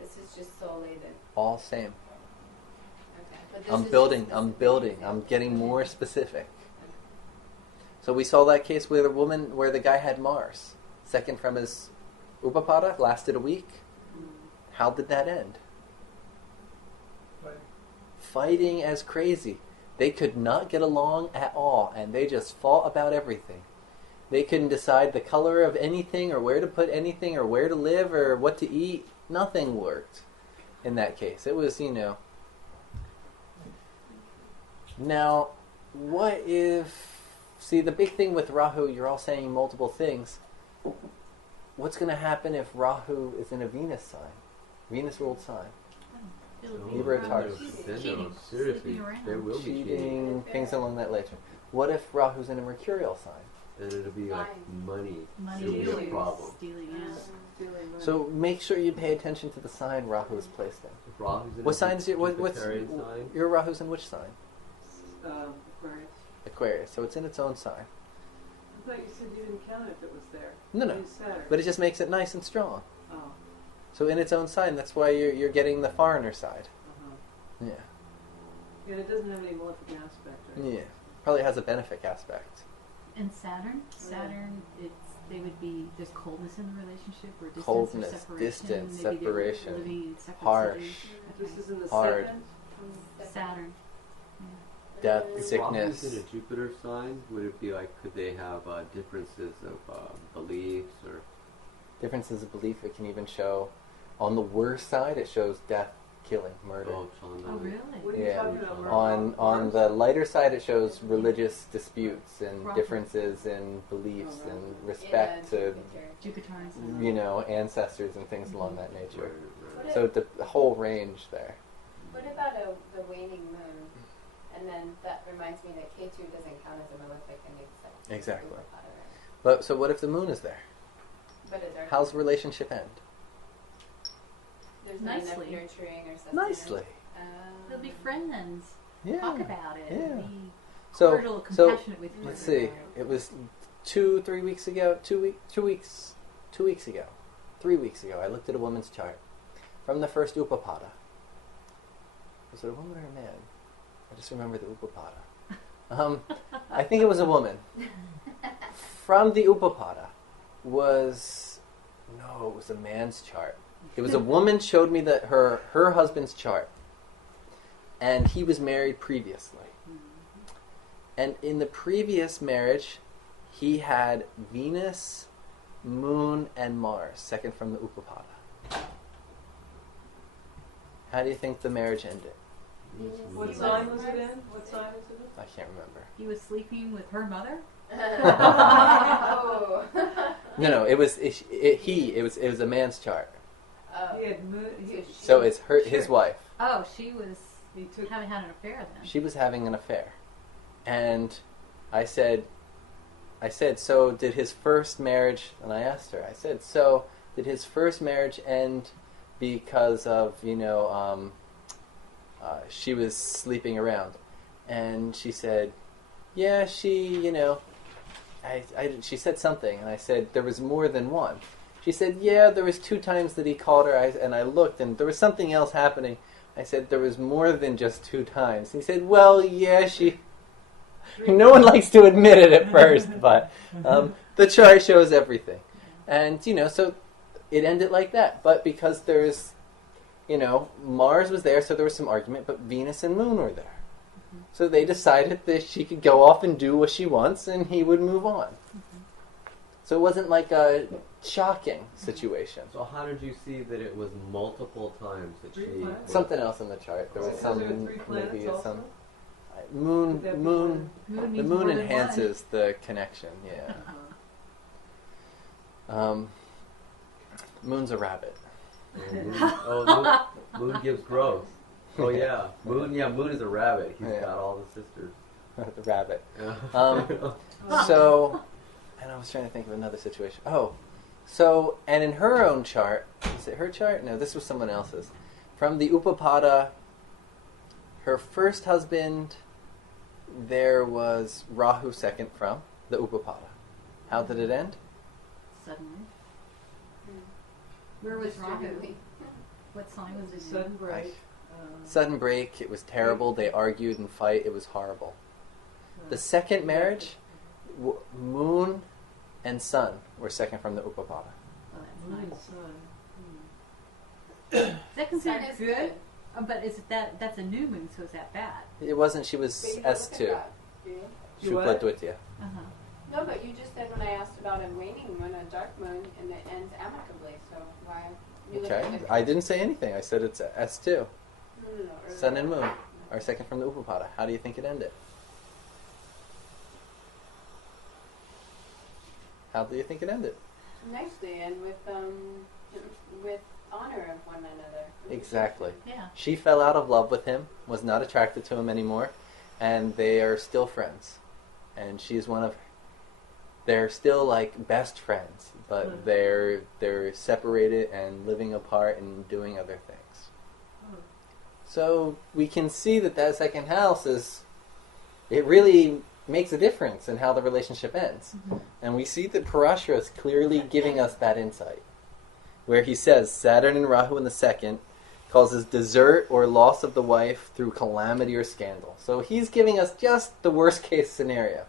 This is just solely the All same. okay. But this I'm is building, just I'm specific building, example. I'm getting Okay. more specific. So we saw that case where the guy had Mars. Second from his Upapada, lasted a week. How did that end? Fighting. Fighting as crazy. They could not get along at all, and they just fought about everything. They couldn't decide the color of anything, or where to put anything, or where to live, or what to eat. Nothing worked in that case. It was, Now, what if... See, the big thing with Rahu, you're all saying multiple things. What's going to happen if Rahu is in a Venus sign? Venus-ruled sign. It'll No, be Libra then Taurus. no, Cheating. seriously, Sleeping around. there will be cheating. Cheating, things along that nature. What if Rahu's in a mercurial sign? And it'll be like money. Money It'll be a stealing. problem. Stealing, yeah. Stealing money. So make sure you pay attention to the sign Rahu is placed in. If Rahu's in What a sign is your, what's Jupiterian sign, your Rahu's in which sign? Aquarius. Aquarius. So it's in its own sign. I thought you said you didn't count if it was there. No. You Saturn. But it just makes it nice and strong. Oh. So in its own sign, that's why you're getting the foreigner side. Uh-huh. Yeah. Yeah, it doesn't have any malefic aspect, right? Yeah. Probably has a benefic aspect. And Saturn, they would be, there's coldness in the relationship, or distance, Coldness, or separation. distance, Maybe they're separation, living in separate harsh. cities. This Okay. is in the Hard. second? Saturn. Death, if sickness. Rahu's in a Jupiter sign, would it be like, could they have differences of beliefs or? Differences of belief. It can even show, on the worst side, it shows death, killing, murder. Chanda? Oh, really? What are you Yeah. talking about? On the lighter side, it shows religious disputes and Problem. differences in beliefs Oh, and right. respect to, Jupiter. ancestors and things along that Right, nature. right. So the whole range there. What about the waning moon? And then that reminds me that K2 doesn't count as a malefic and except Exactly. Upapada, right? But so what if the moon is there? But is there How's the relationship end? there's not enough Nicely. nurturing or something? Nicely. They'll be friends. Yeah. Talk about it. Yeah. Be So cordial, compassionate with each let's other. see. It was 3 weeks ago. 3 weeks ago. I looked at a woman's chart from the first Upapada. Was it a woman or a man? I just remember the Upapada. I think it was a woman. From the Upapada it was a man's chart. It was a woman showed me that her husband's chart. and he was married previously. And in the previous marriage, he had Venus, Moon, and Mars, second from the Upapada. How do you think the marriage ended? What sign was it in? What sign was it I can't remember. He was sleeping with her mother. Oh. No, it was a man's chart. Oh. in? He had So it's his wife. Oh, she was he took having had an affair then. She was having an affair, and I said, so did his first marriage? And I asked her, I said, so did his first marriage end because of she was sleeping around? And she said, yeah, she said something, and I said, there was more than one. She said, yeah, there was 2 times that he called her, and I looked, and there was something else happening. I said, there was more than just 2 times. He said, well, yeah, she... No one likes to admit it at first, but the chart shows everything. And, so it ended like that. But because there's, Mars was there, so there was some argument, but Venus and Moon were there. So they decided that she could go off and do what she wants, and he would move on. So it wasn't like a shocking situation. So how did you see that it was multiple times that 3 she... planets? Something else in the chart. There was Was some, there 3 planets maybe also? some... Could Moon, that be Moon the means moon more than enhances the connection, yeah. Moon's a rabbit. Moon gives growth. Oh yeah, Moon is a rabbit. He's Yeah. got all the sisters. The rabbit. Yeah. So, and I was trying to think of another situation. And in her own chart, is it her chart? No, this was someone else's. From the Upapada, her first husband, there was Rahu second from the Upapada. How did it end? Suddenly. Where was Rahu? What sign was it in? Sudden break. Sudden break, it was terrible, they argued and fight, it was horrible. The second marriage, Moon and Sun were second from the Upapada. Oh, that's Moon and nice. sun. Is that considered Sun is good? good. Oh, but is it that's a new moon, so is that bad? It wasn't, she was But you don't look at S2. that, do you? You Shukla what? Dvitya. Uh-huh. No, but you just said when I asked about a waning moon, a dark moon, and it ends amicably. So why? You look Okay, at the- I didn't say anything, I said it's S2. No, earlier. Sun and Moon are second from the Upapada. How do you think it ended? How do you think it ended? Nicely, and with honor of one another. Exactly. Yeah. She fell out of love with him, was not attracted to him anymore, and they are still friends. And she's one of... They're still like best friends, but they're separated and living apart and doing other things. So we can see that second house it really makes a difference in how the relationship ends. And we see that Parashara is clearly giving us that insight, where he says Saturn and Rahu in the second causes desert or loss of the wife through calamity or scandal. So he's giving us just the worst case scenario.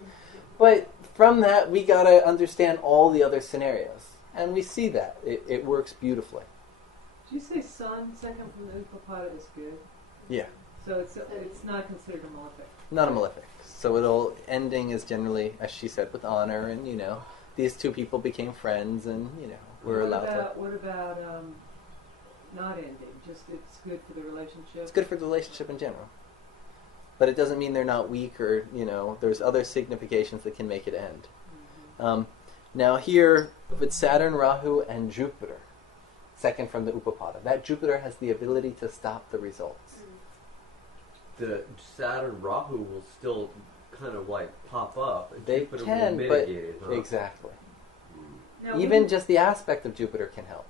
But from that, we got to understand all the other scenarios. And we see that. It works beautifully. Did you say sun second from the Upapada is good? Yeah. So it's not considered a malefic. Not a malefic. So ending is generally, as she said, with honor, and these 2 people became friends, and were allowed to. What about not ending? Just it's good for the relationship. It's good for the relationship in general, but it doesn't mean they're not weak, or there's other significations that can make it end. Now here, with Saturn, Rahu, and Jupiter, second from the Upapada, that Jupiter has the ability to stop the results. The Saturn Rahu will still kind of like pop up. And They Jupiter can, will but mitigate it, huh? exactly. Now, Even just the aspect of Jupiter can help.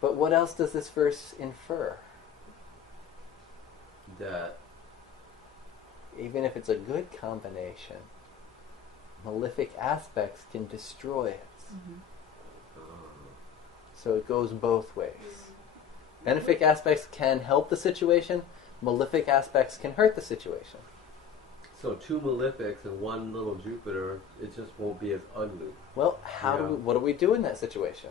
But what else does this verse infer? That Even if it's a good combination, malefic aspects can destroy it. So it goes both ways. Benefic aspects can help the situation, malefic aspects can hurt the situation. so 2 malefics and 1 little Jupiter, it just won't be as ugly. Well, what do we do in that situation?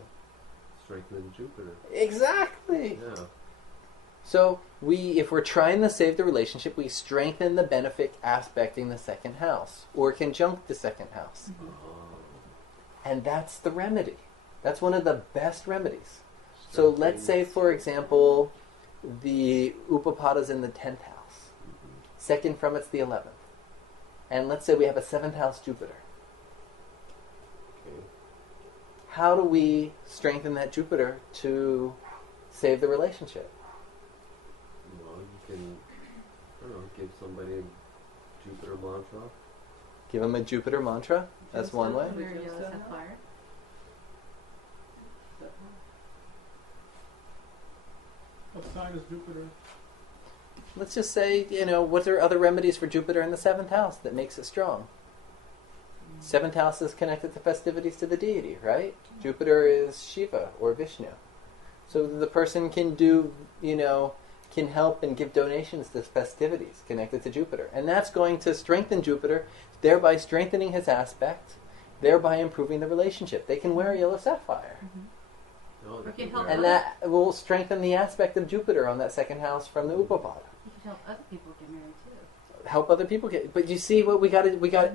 Strengthen Jupiter. Exactly. Yeah. So if we're trying to save the relationship, we strengthen the benefic aspecting the second house, or conjunct the second house. And that's the remedy. That's one of the best remedies. So let's say, for example, the Upapada's in the 10th house. Second from it's the 11th. And let's say we have a 7th house Jupiter. Okay. How do we strengthen that Jupiter to save the relationship? Well, you can, I don't know, give somebody a Jupiter mantra. Give them a Jupiter mantra. That's one way. Wear yellow sapphire. What sign is Jupiter? Let's just say, what are other remedies for Jupiter in the 7th house that makes it strong? 7th house is connected to festivities to the deity, right? Jupiter is Shiva or Vishnu. So the person can do, can help and give donations to festivities connected to Jupiter. And that's going to strengthen Jupiter, thereby strengthening his aspect, thereby improving the relationship. They can wear yellow sapphire. No, We can help And that will strengthen the aspect of Jupiter on that second house from the Upapada. You can help other people get married too. Help other people get, but you see what we got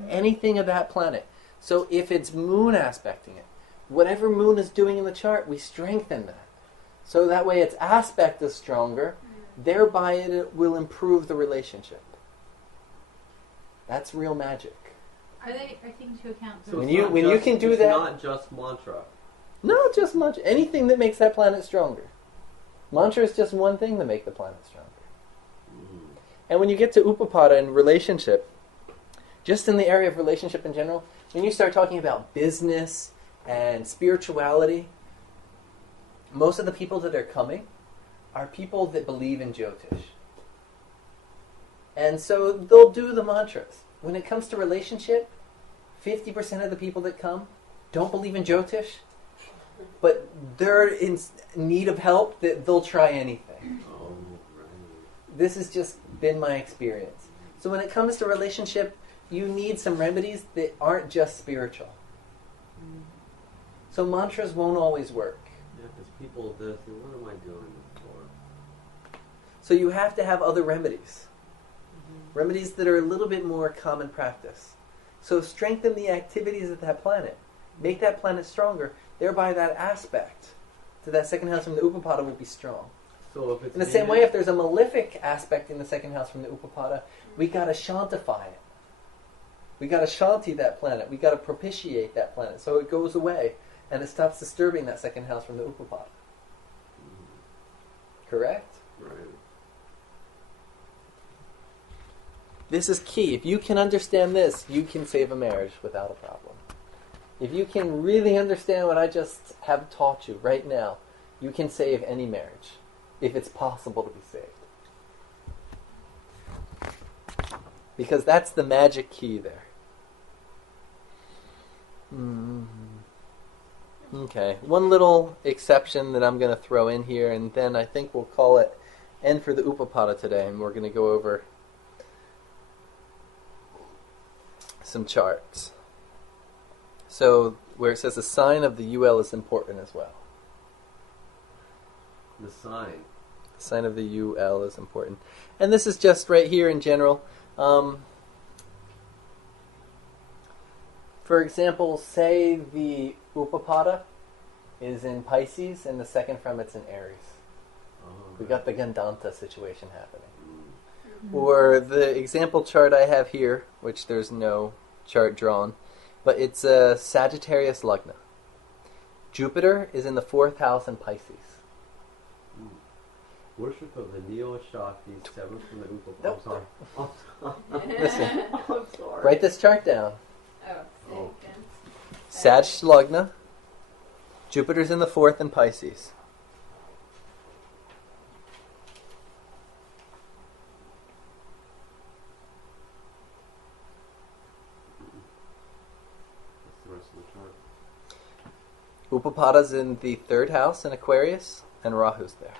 anything of that planet. So if it's moon aspecting it, whatever moon is doing in the chart, we strengthen that. So that way its aspect is stronger, thereby it will improve the relationship. That's real magic. Are taking into account? So When it's you- not when you just- can do it's that- not just mantra. No, just much. Anything that makes that planet stronger. Mantra is just one thing to make the planet stronger. And when you get to Upapada and relationship, just in the area of relationship in general, when you start talking about business and spirituality, most of the people that are coming are people that believe in Jyotish. And so they'll do the mantras. When it comes to relationship, 50% of the people that come don't believe in Jyotish, but they're in need of help, that they'll try anything. Oh, right. This has just been my experience. So when it comes to relationship, you need some remedies that aren't just spiritual. So mantras won't always work. Yeah, because people just say, what am I doing this for? So you have to have other remedies. Remedies that are a little bit more common practice. So strengthen the activities of that planet. Make that planet stronger. Thereby that aspect to that second house from the Upapada will be strong. So if it's In the same way, if there's a malefic aspect in the second house from the Upapada, we got to shantify it. We got to shanti that planet. We got to propitiate that planet so it goes away and it stops disturbing that second house from the Upapada. Correct? Right. This is key. If you can understand this, you can save a marriage without a problem. If you can really understand what I just have taught you right now, you can save any marriage, if it's possible to be saved. Because that's the magic key there. Okay, one little exception that I'm going to throw in here, and then I think we'll call it end for the Upapada today, and we're going to go over some charts. So where it says the sign of the UL is important as well. The sign. The sign of the UL is important. And this is just right here in general. For example, say the Upapada is in Pisces and the second from it's in Aries. Oh, We got the Gandanta situation happening. Mm. Or the example chart I have here, which there's no chart drawn, but it's a Sagittarius Lagna. Jupiter is in the 4th house in Pisces. Worship of the Neo Shakti, 7th from the Upapada. Nope. I'm sorry. Listen, I'm sorry. write this chart down. Oh, Sag Lagna. Jupiter's in the 4th in Pisces. What's the rest of the chart? Upapada's in the 3rd house in Aquarius, and Rahu's there.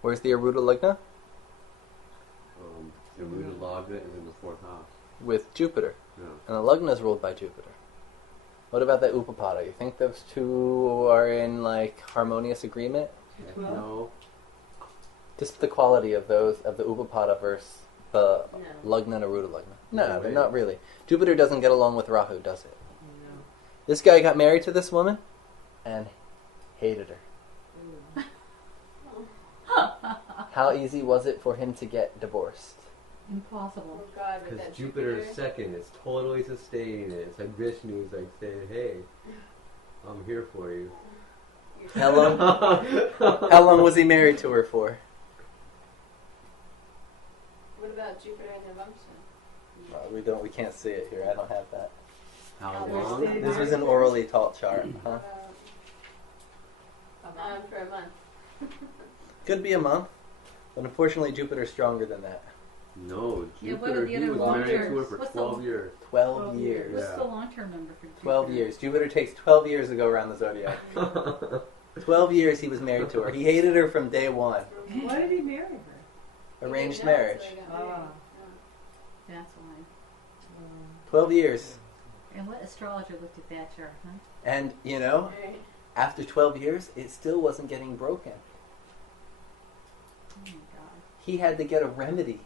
Where's the Aruda Lagna? The Aruda Lagna is in the 4th house. With Jupiter. Yeah. And the Lagna is ruled by Jupiter. What about the Upapada? You think those two are in like harmonious agreement? Well, No. Just the quality of those of the Upapada versus the No. Lagna and Aruda Lagna. No, No they're way. not really. Jupiter doesn't get along with Rahu, does it? no. This guy got married to this woman and hated her. How easy was it for him to get divorced? Impossible. Oh God, with Because that Jupiter's Jupiter. second is totally sustaining it. It's like Vishnu's like saying, hey, I'm here for you. You're How long? How long was he married to her for? What about Jupiter and Navamsha? We can't see it here. I don't have that. How They're long? staying This was married an orally taught chart. Huh? For a month. Could be a month, but unfortunately Jupiter's stronger than that. No, Yeah, what are Jupiter, the he other was long married to terms? her for What's the 12 years. 12 years. What's Yeah. the long-term number for Jupiter? 12 years. Jupiter takes 12 years to go around the zodiac. 12 years he was married to her. He hated her from day one. Why did he marry her? Arranged He didn't know, marriage. so he got married. Ah. That's why. 12 years. And what astrologer looked at that chart, huh? And, you Oh. know, Right. after 12 years, it still wasn't getting broken. Oh my God. He had to get a remedy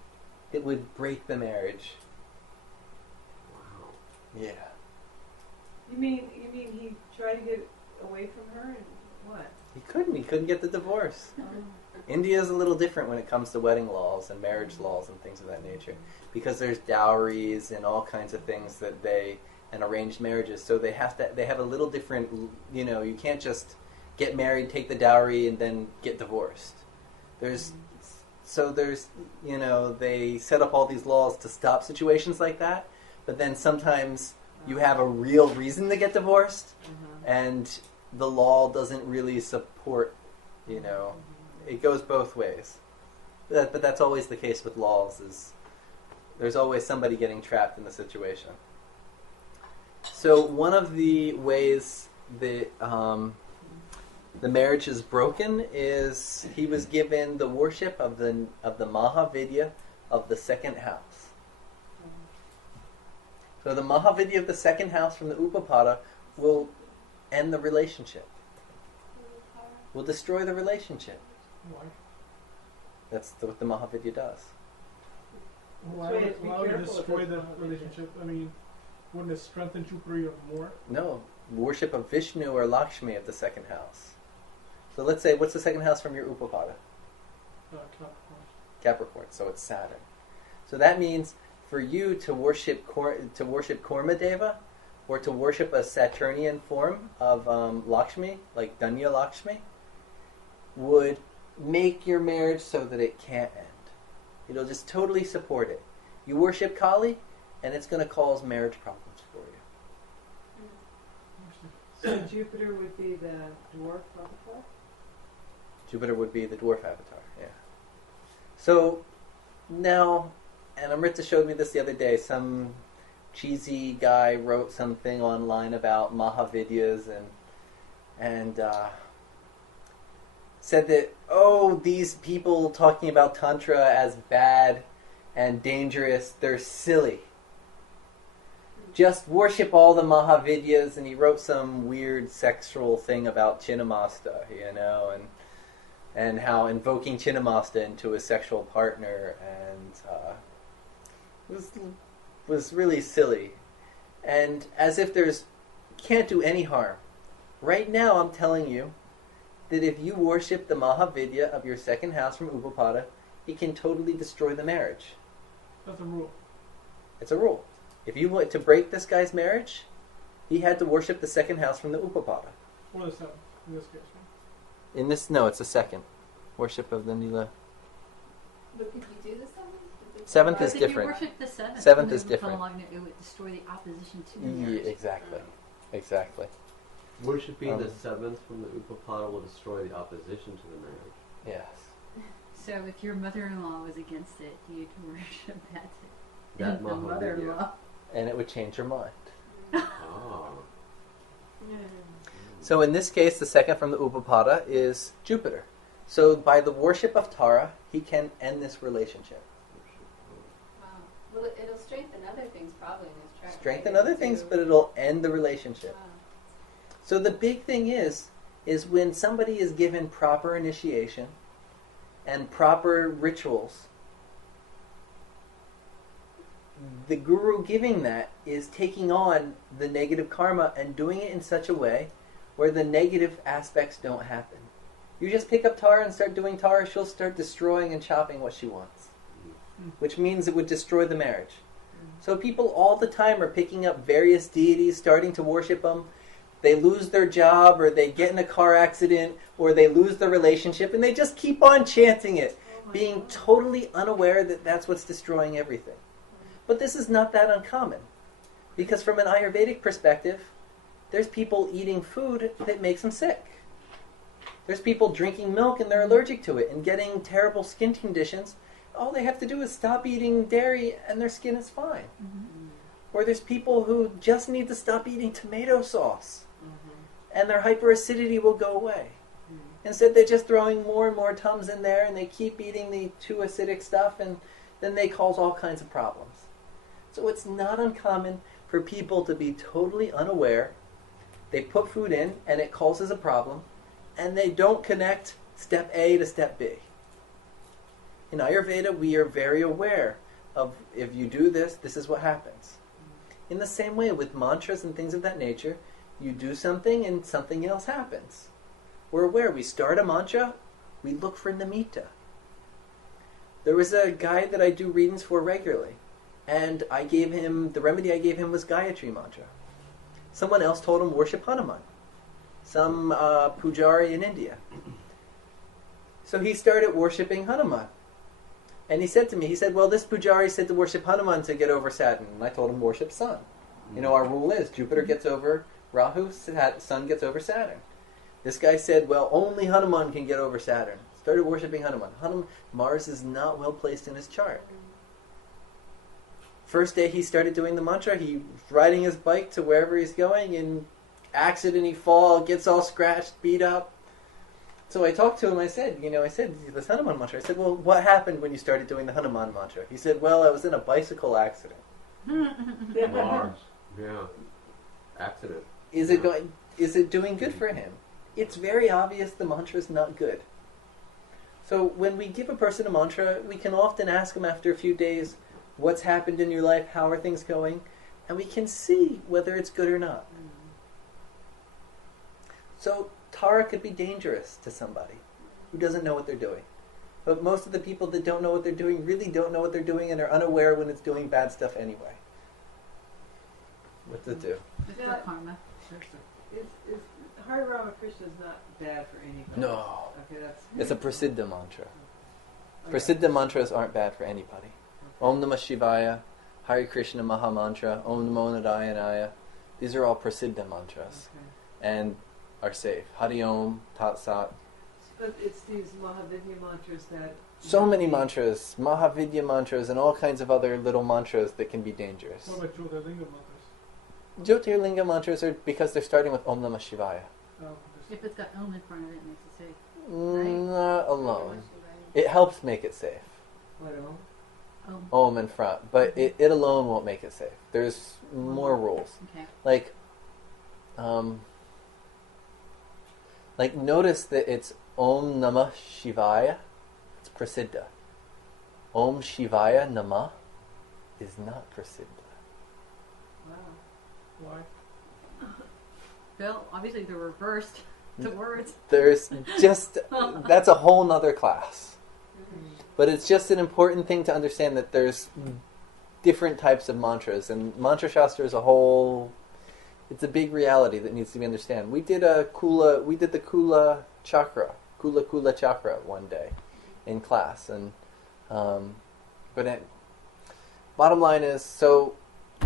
that would break the marriage. Wow. Yeah. You mean he tried to get away from her and what? He couldn't get the divorce. Oh. India is a little different when it comes to wedding laws and marriage laws and things of that nature, because there's dowries and all kinds of things that and arranged marriages. So they have a little different. You know, you can't just get married, take the dowry, and then get divorced. There's you know, they set up all these laws to stop situations like that, but then sometimes you have a real reason to get divorced, and the law doesn't really support. You know, it goes both ways. But that's always the case with laws. Is there's always somebody getting trapped in the situation. So one of the ways that the marriage is broken is he was given the worship of the Mahavidya of the second house. So the Mahavidya of the second house from the Upapada will end the relationship. Will destroy the relationship. Why? That's what the Mahavidya does. Why So you would, have to be why would it careful with destroy those the conversations. relationship? I mean, wouldn't it strengthen Jupiter even more? No, worship of Vishnu or Lakshmi of the second house. So let's say, what's the second house from your Upapada? Capricorn. Capricorn. So it's Saturn. So that means for you to worship Korma Deva, or to worship a Saturnian form of Lakshmi, like Danya Lakshmi, would make your marriage so that it can't end. It'll just totally support it. You worship Kali, and it's going to cause marriage problems for you. So Jupiter would be the dwarf avatar? Jupiter would be the dwarf avatar, yeah. So now, and Amrita showed me this the other day, some cheesy guy wrote something online about Mahavidyas and said that, oh, these people talking about Tantra as bad and dangerous, they're silly. Just worship all the Mahavidyas, and he wrote some weird sexual thing about Chinnamasta, you know, and how invoking Chinnamasta into a sexual partner and was really silly. And as if can't do any harm. Right now I'm telling you that if you worship the Mahavidya of your second house from Upapada, it can totally destroy the marriage. That's a rule. It's a rule. If you want to break this guy's marriage, he had to worship the second house from the Upapada. Or the seventh, in this case, right? In this, no, it's the second. Worship of the Nila. But could you do the seventh? Seventh But is if different. you worship the seventh, Seventh then is it would different. no longer- It would destroy the opposition to the Yeah, marriage. exactly. Exactly. Worshipping the Um, seventh from the Upapada will destroy the opposition to the marriage. Yes. So if your mother-in-law was against it, you'd worship that. That the Mahavidya. mother-in-law. And it would change your mind. Ah. So in this case, the second from the Upapada is Jupiter. So by the worship of Tara, he can end this relationship. Wow. Well, it'll strengthen other things probably in his chart. Strengthen right? other things, Too. but it'll end the relationship. Wow. So the big thing is when somebody is given proper initiation and proper rituals, the guru giving that is taking on the negative karma and doing it in such a way where the negative aspects don't happen. You just pick up Tara and start doing Tara, she'll start destroying and chopping what she wants, which means it would destroy the marriage. So people all the time are picking up various deities, starting to worship them. They lose their job, or they get in a car accident, or they lose their relationship, and they just keep on chanting it, being totally unaware that that's what's destroying everything. But this is not that uncommon, because from an Ayurvedic perspective, there's people eating food that makes them sick. There's people drinking milk and they're allergic to it and getting terrible skin conditions. All they have to do is stop eating dairy and their skin is fine. Or there's people who just need to stop eating tomato sauce and their hyperacidity will go away. Instead, they're just throwing more and more Tums in there and they keep eating the too acidic stuff and then they cause all kinds of problems. So it's not uncommon for people to be totally unaware. They put food in and it causes a problem and they don't connect step A to step B. In Ayurveda, we are very aware of if you do this, this is what happens. In the same way with mantras and things of that nature, you do something and something else happens. We're aware. We start a mantra, we look for nimitta. There was a guy that I do readings for regularly, and I gave him, the remedy I gave him was Gayatri mantra. Someone else told him worship Hanuman, some pujari in India. So he started worshipping Hanuman. And he said to me, he said, well, this pujari said to worship Hanuman to get over Saturn. And I told him worship Sun. You know, our rule is Jupiter gets over Rahu, Sun gets over Saturn. This guy said, well, only Hanuman can get over Saturn. Started worshipping Hanuman. Mars is not well placed in his chart. First day he started doing the mantra, he was riding his bike to wherever he's going, and accident, he falls, gets all scratched, beat up. So I talked to him, I said, this Hanuman mantra. I said, well, what happened when you started doing the Hanuman mantra? He said, well, I was in a bicycle accident. Mars. Yeah. Accident. Is it doing good for him? It's very obvious the mantra is not good. So when we give a person a mantra, we can often ask them after a few days, what's happened in your life, how are things going? And we can see whether it's good or not. So Tara could be dangerous to somebody who doesn't know what they're doing. But most of the people that don't know what they're doing really don't know what they're doing and are unaware when it's doing bad stuff anyway. What to do? It's for karma. Is Hare Ramakrishna is not bad for anybody. No. Okay, that's. It's a Prasiddha mantra. Okay. Prasiddha mantras aren't bad for anybody. Om Namah Shivaya, Hare Krishna Maha Mantra, Om Namo Narayanaya. These are all Prasiddha mantras. Okay. And are safe. Hari Om, Tat Sat. But it's these Mahavidya mantras that. So many mantras, Mahavidya mantras, and all kinds of other little mantras that can be dangerous. What about Jyotirlinga mantras? Jyotirlinga mantras are because they're starting with Om Namah Shivaya. If it's got Om in front of it, it makes it safe. Not alone. It helps make it safe. What Om? Om in front. But it alone won't make it safe. There's more rules. Okay. Like notice that it's Om Namah Shivaya. It's Prasiddha. Om Shivaya Namah is not Prasiddha. Wow. Why? Bill, obviously they're reversed. The words. There's just, that's a whole nother class. But it's just an important thing to understand that there's different types of mantras. And Mantra Shastra is a whole, it's a big reality that needs to be understood. We did the Kula Chakra one day in class. And bottom line is, so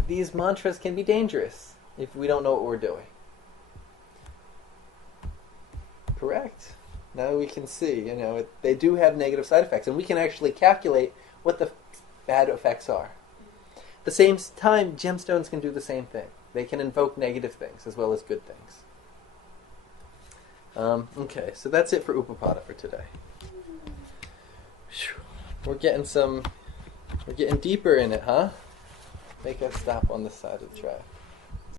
these mantras can be dangerous if we don't know what we're doing. Correct. Now we can see, they do have negative side effects, and we can actually calculate what the bad effects are. At the same time, gemstones can do the same thing. They can invoke negative things as well as good things. Okay, so that's it for Upapada for today. We're getting deeper in it, huh? Make us stop on this side of the track.